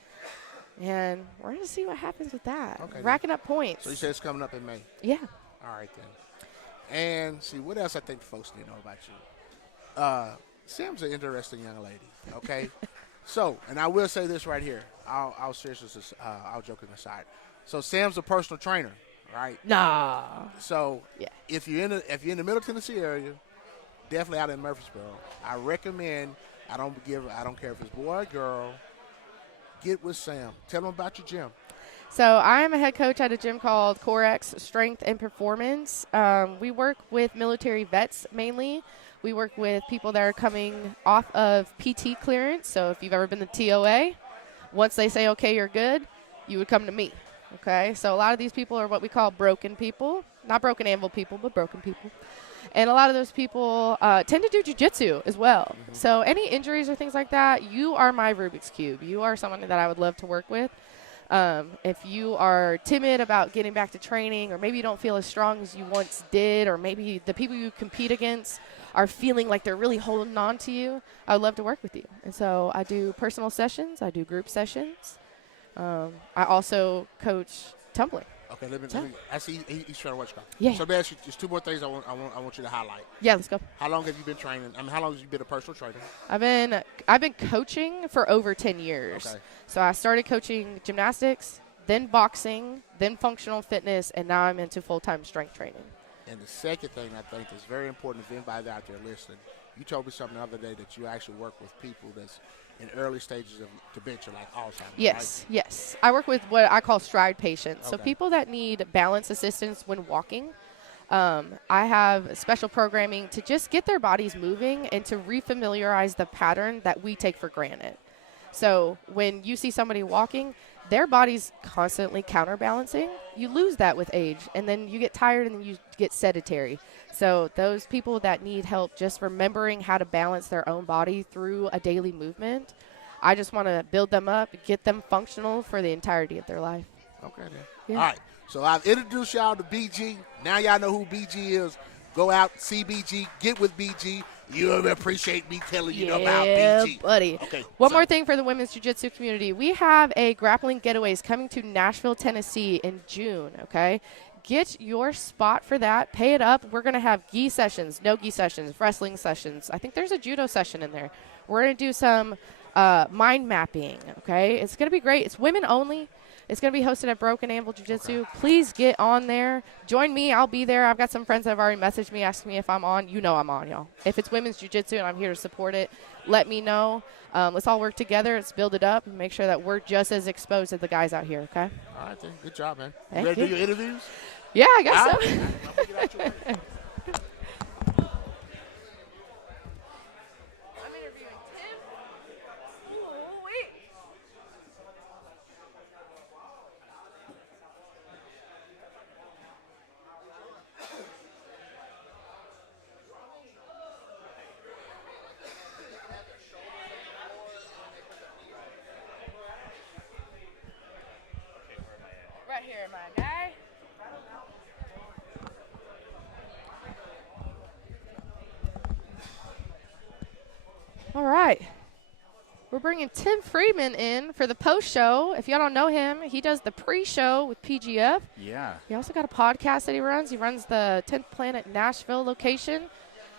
And we're going to see what happens with that. Okay, Racking up points. So you said it's coming up in May? Yeah. All right, then. And see, what else I think folks need to know about you? Sam's an interesting young lady, okay? So, and I will say this right here. I'll seriously, I'll joking aside. So Sam's a personal trainer, right? Nah. So yeah. if you're in the Middle Tennessee area, definitely out in Murfreesboro, I recommend. I don't care if it's boy or girl. Get with Sam. Tell them about your gym. So I am a head coach at a gym called CoreX Strength and Performance. We work with military vets mainly. We work with people that are coming off of PT clearance. So if you've ever been to TOA, once they say, okay, you're good, you would come to me. Okay, so a lot of these people are what we call broken people. Not broken anvil people, but broken people. And a lot of those people tend to do jiu-jitsu as well. Mm-hmm. So any injuries or things like that, you are my Rubik's Cube. You are someone that I would love to work with. If you are timid about getting back to training, or maybe you don't feel as strong as you once did, or maybe the people you compete against are feeling like they're really holding on to you, I would love to work with you. And so I do personal sessions. I do group sessions. I also coach tumbling. Okay, let me I see he's trying to watch. Yeah. So let me ask you just 2 more things I want you to highlight. Yeah, let's go. How long have you been training? How long have you been a personal trainer? I've been coaching for over 10 years. Okay. So I started coaching gymnastics, then boxing, then functional fitness, and now I'm into full-time strength training. And the second thing I think is very important if anybody out there listening, you told me something the other day that you actually work with people that's in early stages of dementia, like Alzheimer's. Yes, right? yes. I work with what I call stride patients. Okay. So people that need balance assistance when walking. I have special programming to just get their bodies moving and to refamiliarize the pattern that we take for granted. So when you see somebody walking, their body's constantly counterbalancing. You lose that with age, and then you get tired and then you get sedentary. So those people that need help just remembering how to balance their own body through a daily movement, I just want to build them up, get them functional for the entirety of their life. Okay, then. Yeah. All right. So I've introduced y'all to BG. Now y'all know who BG is. Go out, see BG, get with BG. You appreciate me telling you about Yeah, BG. buddy. Okay. One more thing for the women's jiu-jitsu community. We have a grappling getaways coming to Nashville, Tennessee in June, okay? Get your spot for that. Pay it up. We're going to have gi sessions, no gi sessions, wrestling sessions. I think there's a judo session in there. We're going to do some mind mapping, okay? It's going to be great. It's women only. It's going to be hosted at Broken Anvil Jiu-Jitsu. Okay. Please get on there. Join me. I'll be there. I've got some friends that have already messaged me, asking me if I'm on. You know I'm on, y'all. If it's women's jiu-jitsu and I'm here to support it, let me know. Let's all work together. Let's build it up and make sure that we're just as exposed as the guys out here, okay? All right, then. Good job, man. Thank ready you. to do your interviews? Yeah, I guess so. I'm gonna get out your way. Right here, my guy. All right. We're bringing Tim Friedman in for the post show. If y'all don't know him, he does the pre-show with PGF. Yeah. He also got a podcast that he runs. He runs the 10th Planet Nashville location.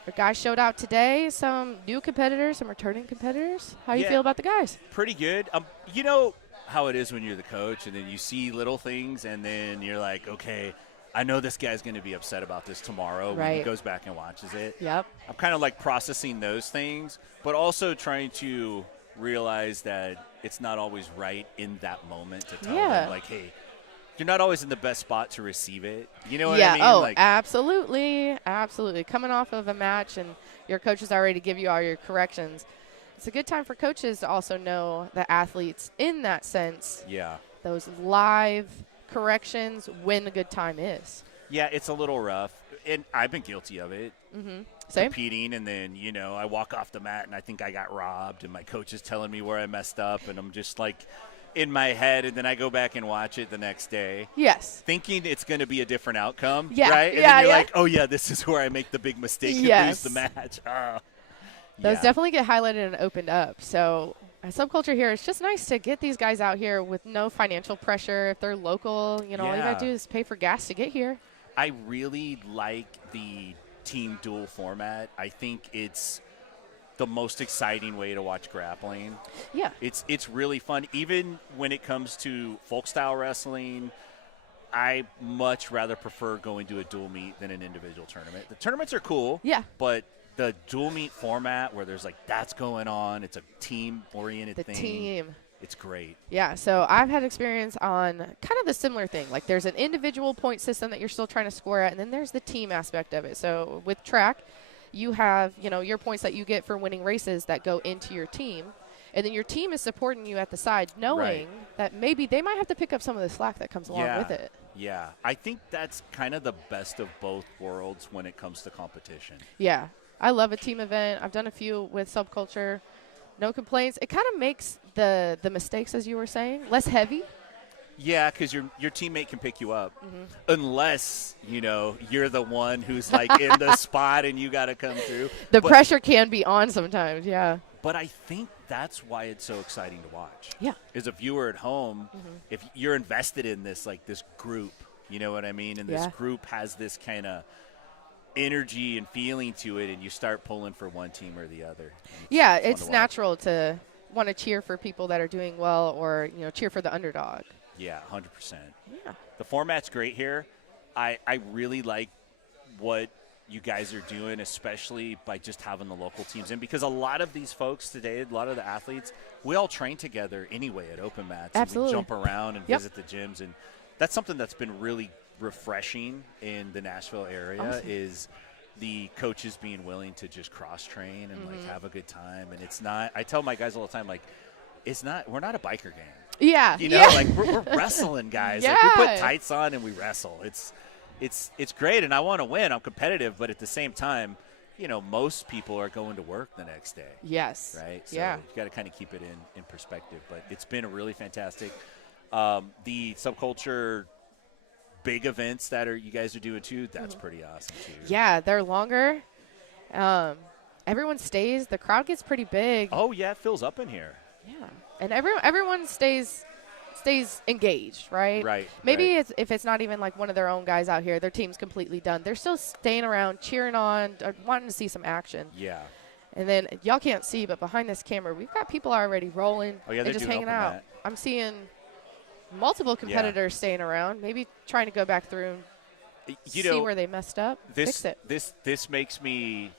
The guys showed out today. Some new competitors, some returning competitors. How do you feel about the guys? Pretty good. You know how it is when you're the coach, and then you see little things, and then you're like, okay, I know this guy's going to be upset about this tomorrow when he goes back and watches it. Yep. I'm kind of like processing those things, but also trying to realize that it's not always right in that moment to tell them, like, hey, you're not always in the best spot to receive it. You know what I mean? Oh, like, absolutely. Absolutely. Coming off of a match and your coach is already give you all your corrections. It's a good time for coaches to also know the athletes in that sense. Yeah. Those live corrections when a good time is. Yeah, it's a little rough. And I've been guilty of it. Mm-hmm. Same. Competing, and then, you know, I walk off the mat and I think I got robbed, and my coach is telling me where I messed up, and I'm just like in my head, and then I go back and watch it the next day. Yes. Thinking it's going to be a different outcome. Yeah. Right? And then you're like, oh, yeah, this is where I make the big mistake and lose the match. Those definitely get highlighted and opened up. So at SubCulture here, it's just nice to get these guys out here with no financial pressure. If they're local, you know, all you got to do is pay for gas to get here. I really like the team duel format. I think it's the most exciting way to watch grappling. Yeah. It's really fun. Even when it comes to folk style wrestling, I much rather prefer going to a dual meet than an individual tournament. The tournaments are cool. Yeah. But the dual meet format where there's like that's going on, it's a team oriented thing. The team. It's great. Yeah, so I've had experience on kind of the similar thing. Like there's an individual point system that you're still trying to score at, and then there's the team aspect of it. So with track, you have, you know, your points that you get for winning races that go into your team. And then your team is supporting you at the side, knowing that maybe they might have to pick up some of the slack that comes along with it. Yeah, I think that's kind of the best of both worlds when it comes to competition. Yeah, I love a team event. I've done a few with SubCulture. No complaints. It kind of makes the mistakes, as you were saying, less heavy. Yeah, because your teammate can pick you up, unless, you know, you're the one who's like in the spot and you got to come through. The pressure can be on sometimes, yeah. But I think that's why it's so exciting to watch. Yeah. As a viewer at home, if you're invested in this, like this group, you know what I mean? And this group has this kind of energy and feeling to it, and you start pulling for one team or the other. Yeah, it's natural to want to cheer for people that are doing well, or, you know, cheer for the underdog. Yeah, 100%. Yeah. The format's great here. I really like what you guys are doing, especially by just having the local teams in, because a lot of these folks today, a lot of the athletes, we all train together anyway at open mats. Absolutely. And we jump around and visit the gyms, and that's something that's been really refreshing in the Nashville area is the coaches being willing to just cross train and like have a good time. And it's not, I tell my guys all the time, like, we're not a biker gang. Yeah. You know, like we're wrestling guys. Like we put tights on and we wrestle. It's great, and I want to win. I'm competitive, but at the same time, you know, most people are going to work the next day. Yes. Right? So you got to kind of keep it in perspective. But it's been a really fantastic. The SubCulture big events that you guys are doing too, that's pretty awesome too. Yeah, they're longer. everyone stays. The crowd gets pretty big. Oh, yeah, it fills up in here. Yeah. And everyone stays engaged, right? Right. Maybe right. if it's not even like one of their own guys out here, their team's completely done. They're still staying around, cheering on, or wanting to see some action. Yeah. And then y'all can't see, but behind this camera, we've got people already rolling Oh, yeah, and they're just doing hanging open out. mat. I'm seeing multiple competitors staying around, maybe trying to go back through and see where they messed up, fix it. This makes me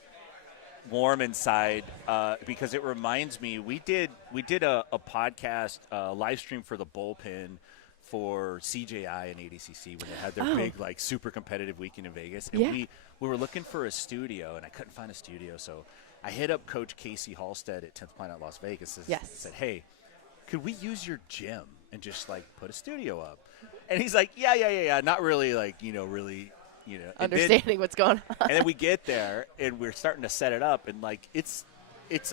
warm inside because it reminds me we did a podcast live stream for the bullpen for CJI and ADCC when they had their big like super competitive weekend in Vegas, and we were looking for a studio and I couldn't find a studio, so I hit up Coach Casey Halstead at 10th Planet Las Vegas and said, hey, could we use your gym and just like put a studio up? And he's like, yeah, not really like really understanding what's going on. And then we get there and we're starting to set it up, and like it's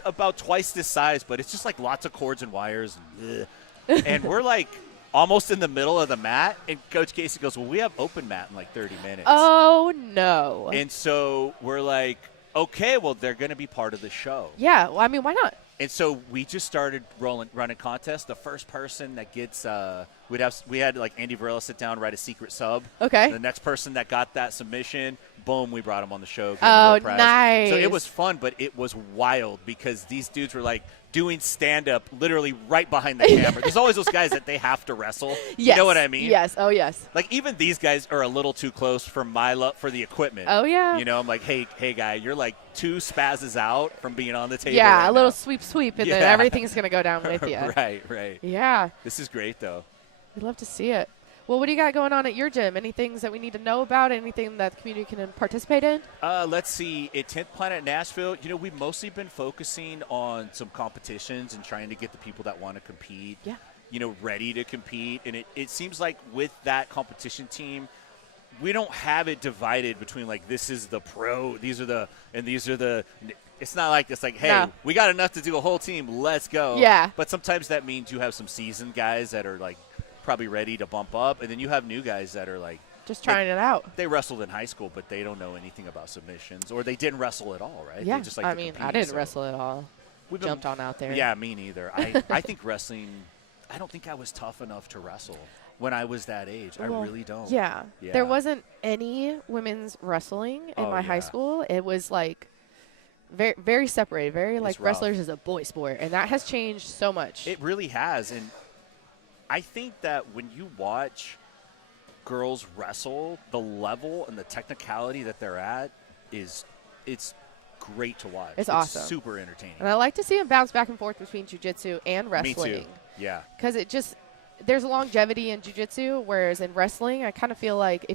about twice this size, but it's just like lots of cords and wires and we're like almost in the middle of the mat, and Coach Casey goes, well, we have open mat in like 30 minutes. Oh no. And so we're like, okay, well, they're going to be part of the show. Yeah, well, I mean, why not? And so we just started running contests. The first person that gets we had like Andy Varela sit down, write a secret sub. Okay. The next person that got that submission, boom, we brought him on the show. Oh, nice. So it was fun, but it was wild because these dudes were like doing stand-up literally right behind the camera. There's always those guys that they have to wrestle. Yes. You know what I mean? Yes. Oh, yes. Like even these guys are a little too close for for the equipment. Oh, yeah. I'm like, hey, guy, you're like 2 spazzes out from being on the table. Yeah, right a little now. sweep, and then everything's going to go down with you. Right. Yeah. This is great, though. We'd love to see it. Well, what do you got going on at your gym? Any things that we need to know about? Anything that the community can participate in? Let's see. At 10th Planet Nashville, we've mostly been focusing on some competitions and trying to get the people that want to compete, ready to compete. And it seems like with that competition team, we don't have it divided between like this is the pro, these are the. It's not like it's like, hey, we got enough to do a whole team. Let's go. Yeah. But sometimes that means you have some seasoned guys that are like probably ready to bump up, and then you have new guys that are like just trying it out. They wrestled in high school, but they don't know anything about submissions, or they didn't wrestle at all, right? Yeah. They just like I to compete, I didn't wrestle at all. We jumped on out there. Yeah, me neither. I think wrestling. I don't think I was tough enough to wrestle when I was that age. Well, I really don't. Yeah. There wasn't any women's wrestling in my high school. It was like very, very separated. Very like wrestlers is a boy sport, and that has changed so much. It really has, and I think that when you watch girls wrestle, the level and the technicality that they're at it's great to watch. It's awesome. It's super entertaining. And I like to see them bounce back and forth between jiu-jitsu and wrestling. Me too. Yeah. Because there's a longevity in jiu-jitsu, whereas in wrestling, I kind of feel like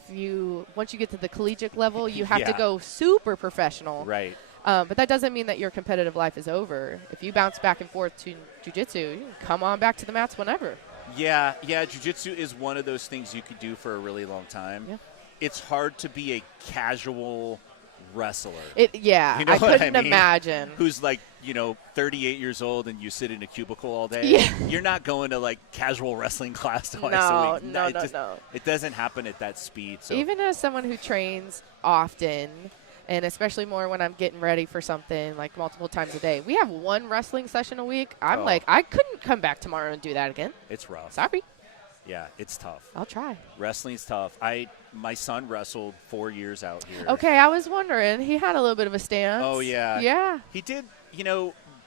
once you get to the collegiate level, you have to go super professional. Right. But that doesn't mean that your competitive life is over. If you bounce back and forth to jiu-jitsu, you can come on back to the mats whenever. Yeah, jiu-jitsu is one of those things you could do for a really long time. Yeah. It's hard to be a casual wrestler. I couldn't imagine. Who's like, 38 years old and you sit in a cubicle all day. Yeah. You're not going to like casual wrestling class twice a week. No. It doesn't happen at that speed. So. Even as someone who trains often, and especially more when I'm getting ready for something like multiple times a day, we have one wrestling session a week. I'm like, I couldn't come back tomorrow and do that again. It's rough. Sorry. Yeah, it's tough. I'll try. Wrestling's tough. My son wrestled 4 years out here. Okay, I was wondering. He had a little bit of a stance. Oh, yeah. Yeah. He did.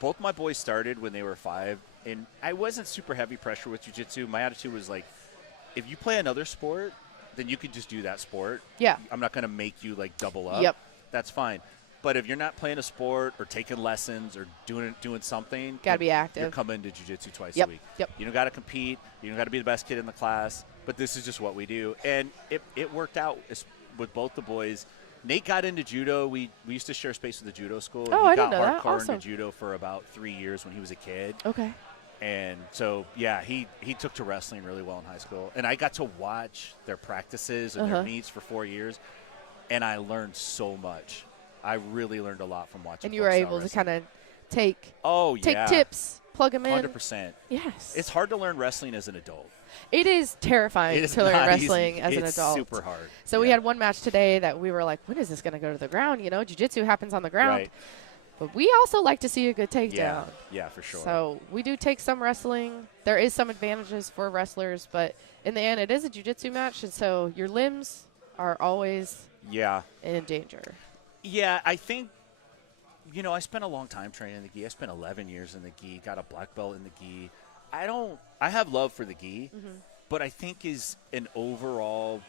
Both my boys started when they were 5, and I wasn't super heavy pressure with jiu-jitsu. My attitude was like, if you play another sport, then you could just do that sport. Yeah. I'm not going to make you, like, double up. Yep. That's fine. But if you're not playing a sport or taking lessons or doing something, gotta be active. You're coming to jiu-jitsu twice a week. Yep. You don't got to compete. You don't got to be the best kid in the class. But this is just what we do, and it worked out with both the boys. Nate got into judo. We used to share space with the judo school. And I didn't know that. He got hardcore Awesome. into judo for about 3 years when he was a kid. Okay. And so, yeah, he took to wrestling really well in high school. And I got to watch their practices and their meets for 4 years, and I learned so much. I really learned a lot from watching. And you were able to kind of take tips, plug them in. 100%. Yes. It's hard to learn wrestling as an adult. It is terrifying to learn wrestling as an adult. It's super hard. So we had one match today that we were like, when is this going to go to the ground? Jiu-jitsu happens on the ground. Right. But we also like to see a good takedown. Yeah, for sure. So we do take some wrestling. There is some advantages for wrestlers, but in the end, it is a jiu-jitsu match, and so your limbs are always in danger. Yeah, I think, I spent a long time training in the gi. I spent 11 years in the gi, got a black belt in the gi. I have love for the gi, but I think is an overall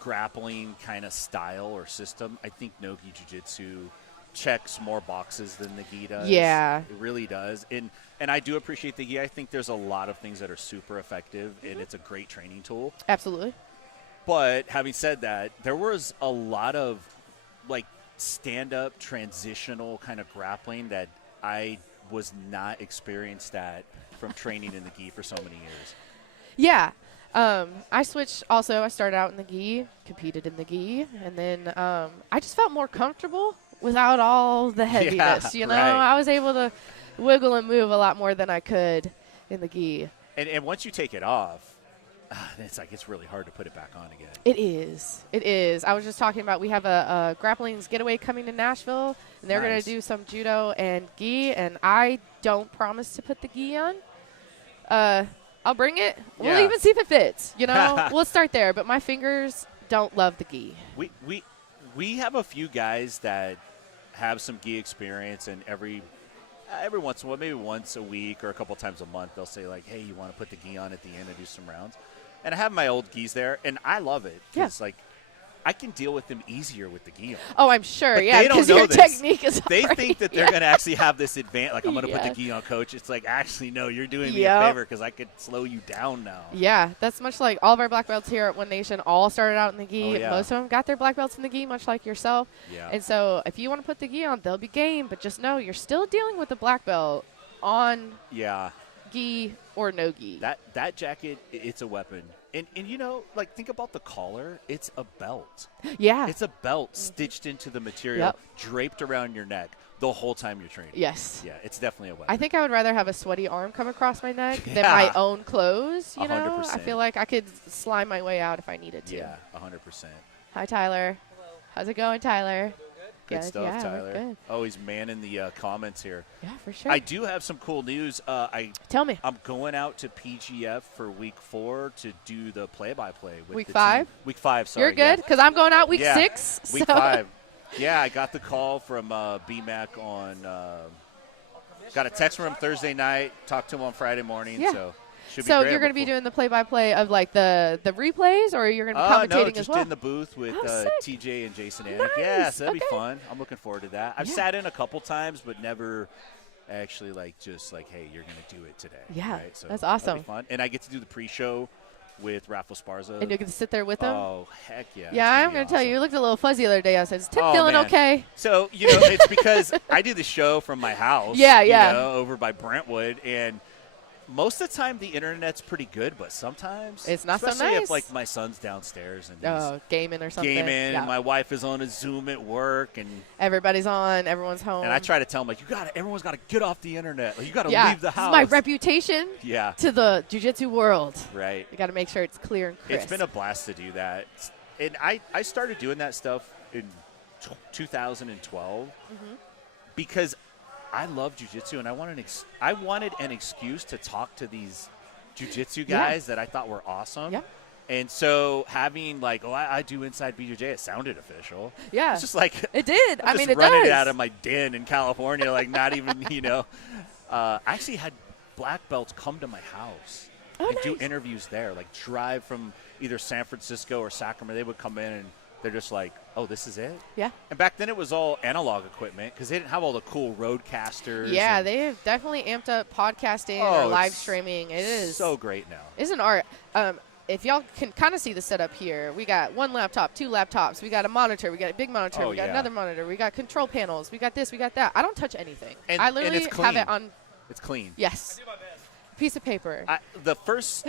grappling kind of style or system. I think no-gi jiu-jitsu checks more boxes than the gi does. Yeah. It really does. And I do appreciate the gi. I think there's a lot of things that are super effective, and it's a great training tool. Absolutely. But having said that, there was a lot of, stand-up transitional kind of grappling that I was not experienced at from training in the gi for so many years. Yeah. I switched also. I started out in the gi, competed in the gi, and then I just felt more comfortable without all the heaviness. Yeah, Right. I was able to wiggle and move a lot more than I could in the gi. And once you take it off, it's really hard to put it back on again. It is. I was just talking about we have a grappling's getaway coming to Nashville, and they're going to do some judo and gi, and I don't promise to put the gi on. I'll bring it. Yeah. We'll even see if it fits. We'll start there, but my fingers don't love the gi. We have a few guys that have some gi experience, and every once in a while, maybe once a week or a couple times a month, they'll say, hey, you want to put the gi on at the end and do some rounds? And I have my old gis there, and I love it. Because, I can deal with them easier with the gi on. Oh, I'm sure, but they don't because know your this. technique is They already, think that they're going to actually have this advantage. I'm going to put the gi on, coach. It's actually, no, you're doing me a favor because I could slow you down now. Yeah, that's much like all of our black belts here at One Nation all started out in the gi. Oh, yeah. Most of them got their black belts in the gi, much like yourself. Yeah. And so if you want to put the gi on, they'll be game. But just know you're still dealing with the black belt on gi or no gi. That jacket, it's a weapon. And think about the collar. It's a belt. Yeah. It's a belt stitched into the material, draped around your neck the whole time you're training. Yes. Yeah, it's definitely a weapon. I think I would rather have a sweaty arm come across my neck than my own clothes, 100%. I feel like I could slime my way out if I needed to. Yeah, 100%. Hi, Tyler. How's it going, Tyler? Good stuff, yeah, Tyler. Good. Oh, he's manning the comments here. Yeah, for sure. I do have some cool news. Tell me. I'm going out to PGF for week 4 to do the play-by-play with week the 5? Team. Week 5, sorry. You're good, because I'm going out week 6. Week 5. Yeah, I got the call from BMAC on got a text from him Thursday night, talked to him on Friday morning, so should be great. You're going to be doing the play-by-play of the replays, or you're going to be commentating just as well? in the booth with TJ and Jason Anik. Nice. Yeah, so that'd be fun. I'm looking forward to that. I've sat in a couple times, but never actually hey, you're going to do it today. Yeah, right? So that's awesome. That'd be fun. And I get to do the pre-show with Rafa Sparza. And you can sit there with him? Oh, heck yeah. Yeah, I'm going to tell you, you looked a little fuzzy the other day. I said, is Tim feeling man. okay? So, it's because I do the show from my house. Over by Brentwood, and most of the time the internet's pretty good, but sometimes it's not so nice. Especially if my son's downstairs and he's gaming or something. And my wife is on a Zoom at work, and everybody's on, everyone's home. And I try to tell them everyone's got to get off the internet. You got to leave the house. This is my reputation. Yeah. To the jiu-jitsu world. Right. You got to make sure it's clear and crisp. It's been a blast to do that, and I started doing that stuff in 2012 because I love jiu-jitsu, and I wanted an excuse to talk to these jiu-jitsu guys that I thought were awesome. Yeah. And so having I do Inside BJJ, it sounded official. Yeah. It's just it did. I'm just running it out of my den in California, not even, I actually had black belts come to my house and do interviews there, drive from either San Francisco or Sacramento. They would come in and they're just oh, this is it? Yeah. And back then it was all analog equipment because they didn't have all the cool roadcasters. Yeah, they've definitely amped up podcasting or live streaming. It is so great now. It's an art. If y'all can kind of see the setup here, we got one laptop, 2 laptops, we got a monitor, we got a big monitor, we got another monitor, we got control panels, we got this, we got that. I don't touch anything. I literally have it on. It's clean. Yes. Piece of paper. The first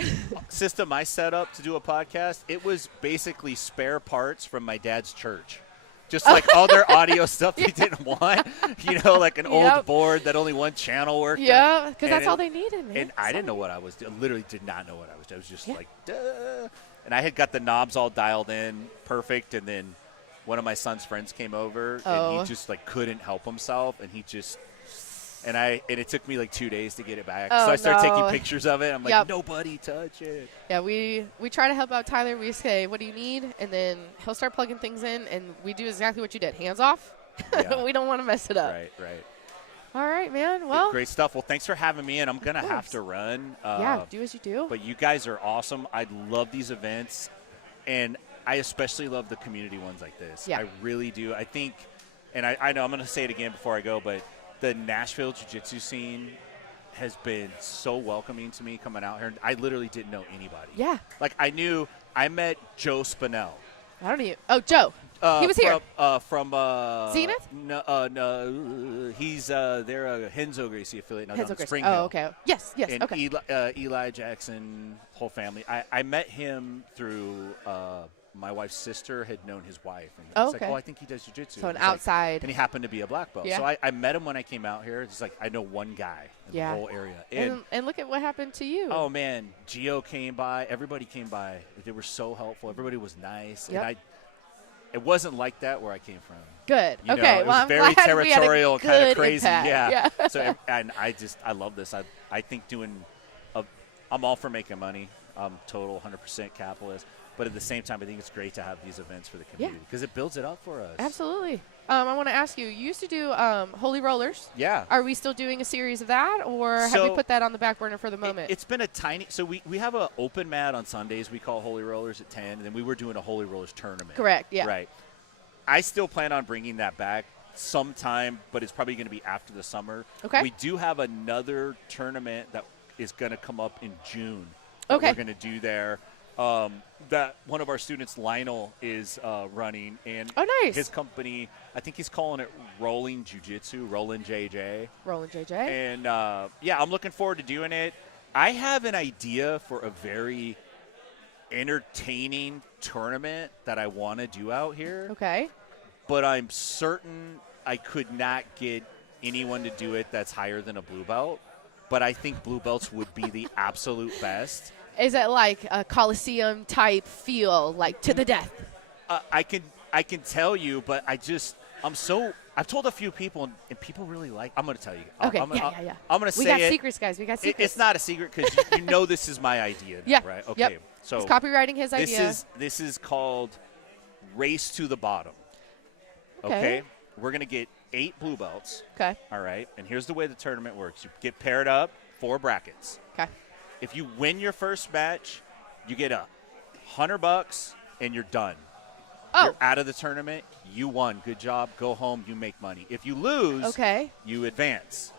system I set up to do a podcast, it was basically spare parts from my dad's church. Just all their audio stuff they didn't want. An old board that only one channel worked. Yeah, because that's all they needed, man. And I didn't know what I was doing. Literally did not know what I was doing. I was just duh. And I had got the knobs all dialed in perfect, and then one of my son's friends came over, Oh. and he just like couldn't help himself, and he just. And it took me like 2 days to get it back. Oh, so I started no. taking pictures of it. I'm like, Yep. nobody touch it. Yeah, we try to help out Tyler. We say, what do you need? And then he'll start plugging things in, and we do exactly what you did. Hands off. Yeah. We don't want to mess it up. Right. All right, man. Well, Great stuff. Well, thanks for having me in. I'm going to Of have course. to run. yeah, do as you do. But you guys are awesome. I love these events, and I especially love the community ones like this. Yeah. I really do. I think, and I know I'm going to say it again before I go, but the Nashville Jiu-Jitsu scene has been so welcoming to me coming out here. I literally didn't know anybody. Yeah. Like, I met Joe Spinell. I don't even. Oh, Joe. He was here. From Zenith? No, he's they're a Henzo Gracie affiliate now down Henzo in Gracie. Spring Oh, Hill. okay. Yes, And okay. Eli Jackson, whole family. I met him through my wife's sister had known his wife. And Oh, it's okay. like, I think he does jiu-jitsu. So an It's like- outside. and he happened to be a black belt. Yeah. So I met him when I came out here. It's like I know one guy in Yeah. the whole area. And look at what happened to you. Oh, man, Gio came by. Everybody came by. They were so helpful. Everybody was nice. Yep. And it wasn't like that where I came from. Good. You know, Okay. it Well, was I'm very glad we had a territorial, kind of good crazy. impact. Yeah. So, and I love this. I think I'm all for making money. I'm total 100% capitalist. But at the same time, I think it's great to have these events for the community because it builds it up for us. Absolutely. I want to ask you. You used to do Holy Rollers. Yeah. Are we still doing a series of that, or have we So, put that on the back burner for the moment? It's been a tiny – so we have an open mat on Sundays we call Holy Rollers at 10, and then we were doing a Holy Rollers tournament. Correct, yeah. Right. I still plan on bringing that back sometime, but it's probably going to be after the summer. Okay. We do have another tournament that is going to come up in June. Okay. We're going to do there. That one of our students, Lionel, is running, and Oh, nice. his company, I think he's calling it Rolling Jiu-Jitsu, Rollin' JJ. Roland JJ. And, yeah, I'm looking forward to doing it. I have an idea for a very entertaining tournament that I want to do out here. Okay. But I'm certain I could not get anyone to do it that's higher than a blue belt. But I think blue belts would be the absolute best. Is it like a Coliseum type feel, like to the death? I can tell you, but I've told a few people, and people really like. I'm going to tell you. Okay. I'm Yeah. going to say We got it. secrets, guys. We got secrets. It's not a secret because you know this is my idea. Now, Yeah. Right. Okay. Yep. So He's copywriting his idea. This is called Race to the Bottom. Okay. We're going to get 8 blue belts. Okay. All right. And here's the way the tournament works. You get paired up, 4 brackets. Okay. If you win your first match, you get $100 and you're done. Oh. You're out of the tournament. You won. Good job. Go home. You make money. If you lose, Okay. you advance.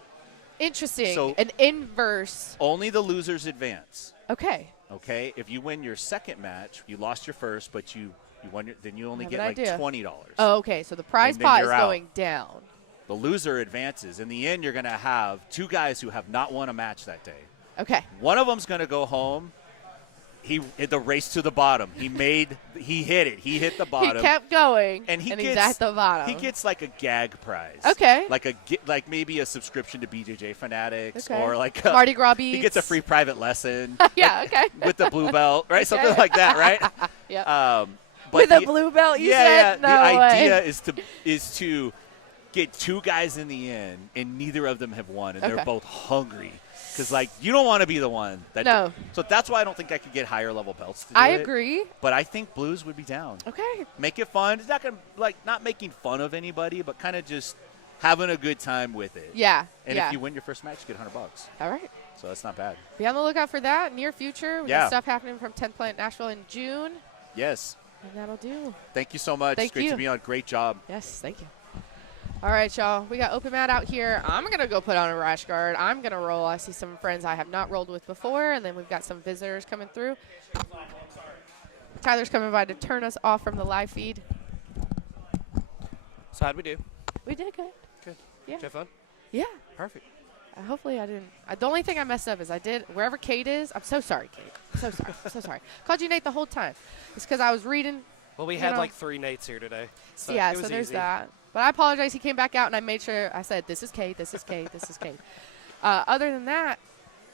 Interesting. So- An inverse. Only the losers advance. Okay. Okay. If you win your second match, you lost your first, but you won then you only I have get an like idea. $20. Oh, okay. So the prize And then pot is you're out. going down. The loser advances. In the end, you're going to have 2 guys who have not won a match that day. Okay. One of them's going to go home. He hit the race to the bottom. He hit it. He hit the bottom. He kept going, and he's gets, at the bottom. He gets like a gag prize. Okay. Like maybe a subscription to BJJ Fanatics Okay. or like Mardi Gras He beats. gets a free private lesson. Yeah, okay. With the blue belt, right? Okay. Something like that, right? Yep. But With a blue belt, you yeah, said? the No way. idea is to get 2 guys in the end, and neither of them have won, and Okay. they're both hungry. Because, like, you don't want to be the one. No. So that's why I don't think I could get higher level belts to do I it. agree. But I think blues would be down. Okay. Make it fun. It's not going to, not making fun of anybody, but kind of just having a good time with it. Yeah. And yeah. if you win your first match, you get $100. All right. So that's not bad. Be on the lookout for that. Near future. We Yeah. got stuff happening from 10th Planet Nashville in June. Yes. And that'll do. Thank you so much. Thank it's great you. to be on. Great job. Yes, thank you. All right, y'all. We got open mat out here. I'm going to go put on a rash guard. I'm going to roll. I see some friends I have not rolled with before, and then we've got some visitors coming through. Tyler's coming by to turn us off from the live feed. So how'd we do? We did good. Good. Yeah. Did you have fun? Yeah. Perfect. Hopefully I didn't. The only thing I messed up is I did, wherever Kate is, I'm so sorry, Kate. I'm so sorry. I'm so sorry. Called you Nate the whole time. It's because I was reading. Well, we you had know. like 3 Nates here today. So Yeah, it was so there's easy. that. But I apologize. He came back out, and I made sure I said, this is Kate, this is Kate, this is Kate. Other than that,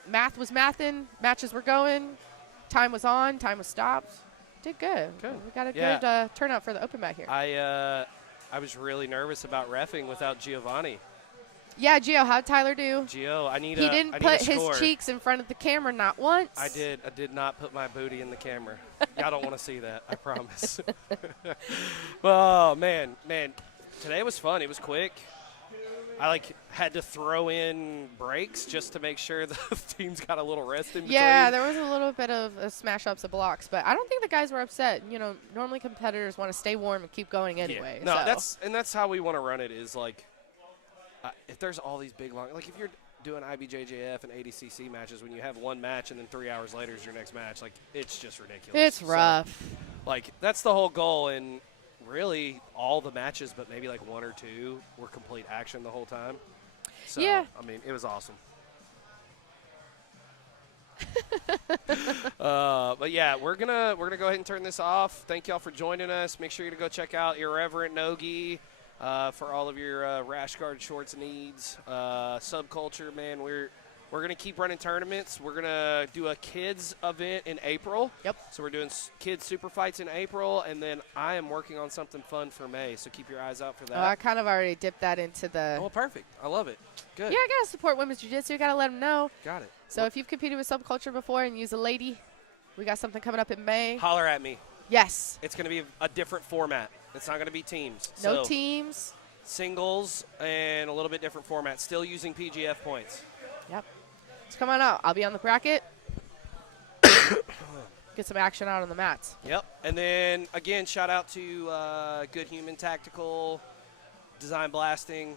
math was mathing. Matches were going. Time was on. Time was stopped. Did good. Good. We got a Yeah. good turnout for the open mat here. I was really nervous about reffing without Giovanni. Yeah, Gio, how'd Tyler do? Gio, I need He a didn't I need put a his score. cheeks in front of the camera not once. I did not put my booty in the camera. Y'all don't want to see that, I promise. Oh, man. Today was fun. It was quick. I had to throw in breaks just to make sure the teams got a little rest in between. Yeah, there was a little bit of smash ups of blocks, but I don't think the guys were upset. You know, normally competitors want to stay warm and keep going anyway. Yeah. No, so. that's how we want to run it. Is if there's all these big long, if you're doing IBJJF and ADCC matches when you have one match and then 3 hours later is your next match, it's just ridiculous. It's rough. So, that's the whole goal, and really all the matches, but maybe one or two were complete action the whole time. So, yeah. I mean, it was awesome. But yeah, we're gonna go ahead and turn this off. Thank y'all for joining us. Make sure you to go check out Irreverent Nogi for all of your rash guard shorts needs. SubCulture, man, we're going to keep running tournaments. We're going to do a kids event in April. Yep. So we're doing kids super fights in April, and then I am working on something fun for May, so keep your eyes out for that. Oh, I kind of already dipped that into the. Oh, perfect. I love it. Good. Yeah, I got to support women's jiu-jitsu. You got to let them know. Got it. So if you've competed with SubCulture before and used a lady, we got something coming up in May. Holler at me. Yes. It's going to be a different format. It's not going to be teams. No So teams. Singles and a little bit different format. Still using PGF points. Yep. So come on out. I'll be on the bracket. Get some action out on the mats. Yep. And then, again, shout out to Good Human Tactical, Design Blasting.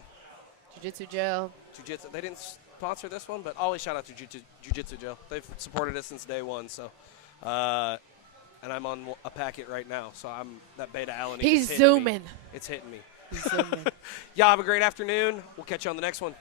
Jiu-Jitsu Jail. Jiu-Jitsu. They didn't sponsor this one, but always shout out to Jiu-Jitsu Jail. They've supported us since day one. So, and I'm on a packet right now. So I'm that Beta Alanine. He's zooming. It's hitting me. He's zooming. Y'all have a great afternoon. We'll catch you on the next one.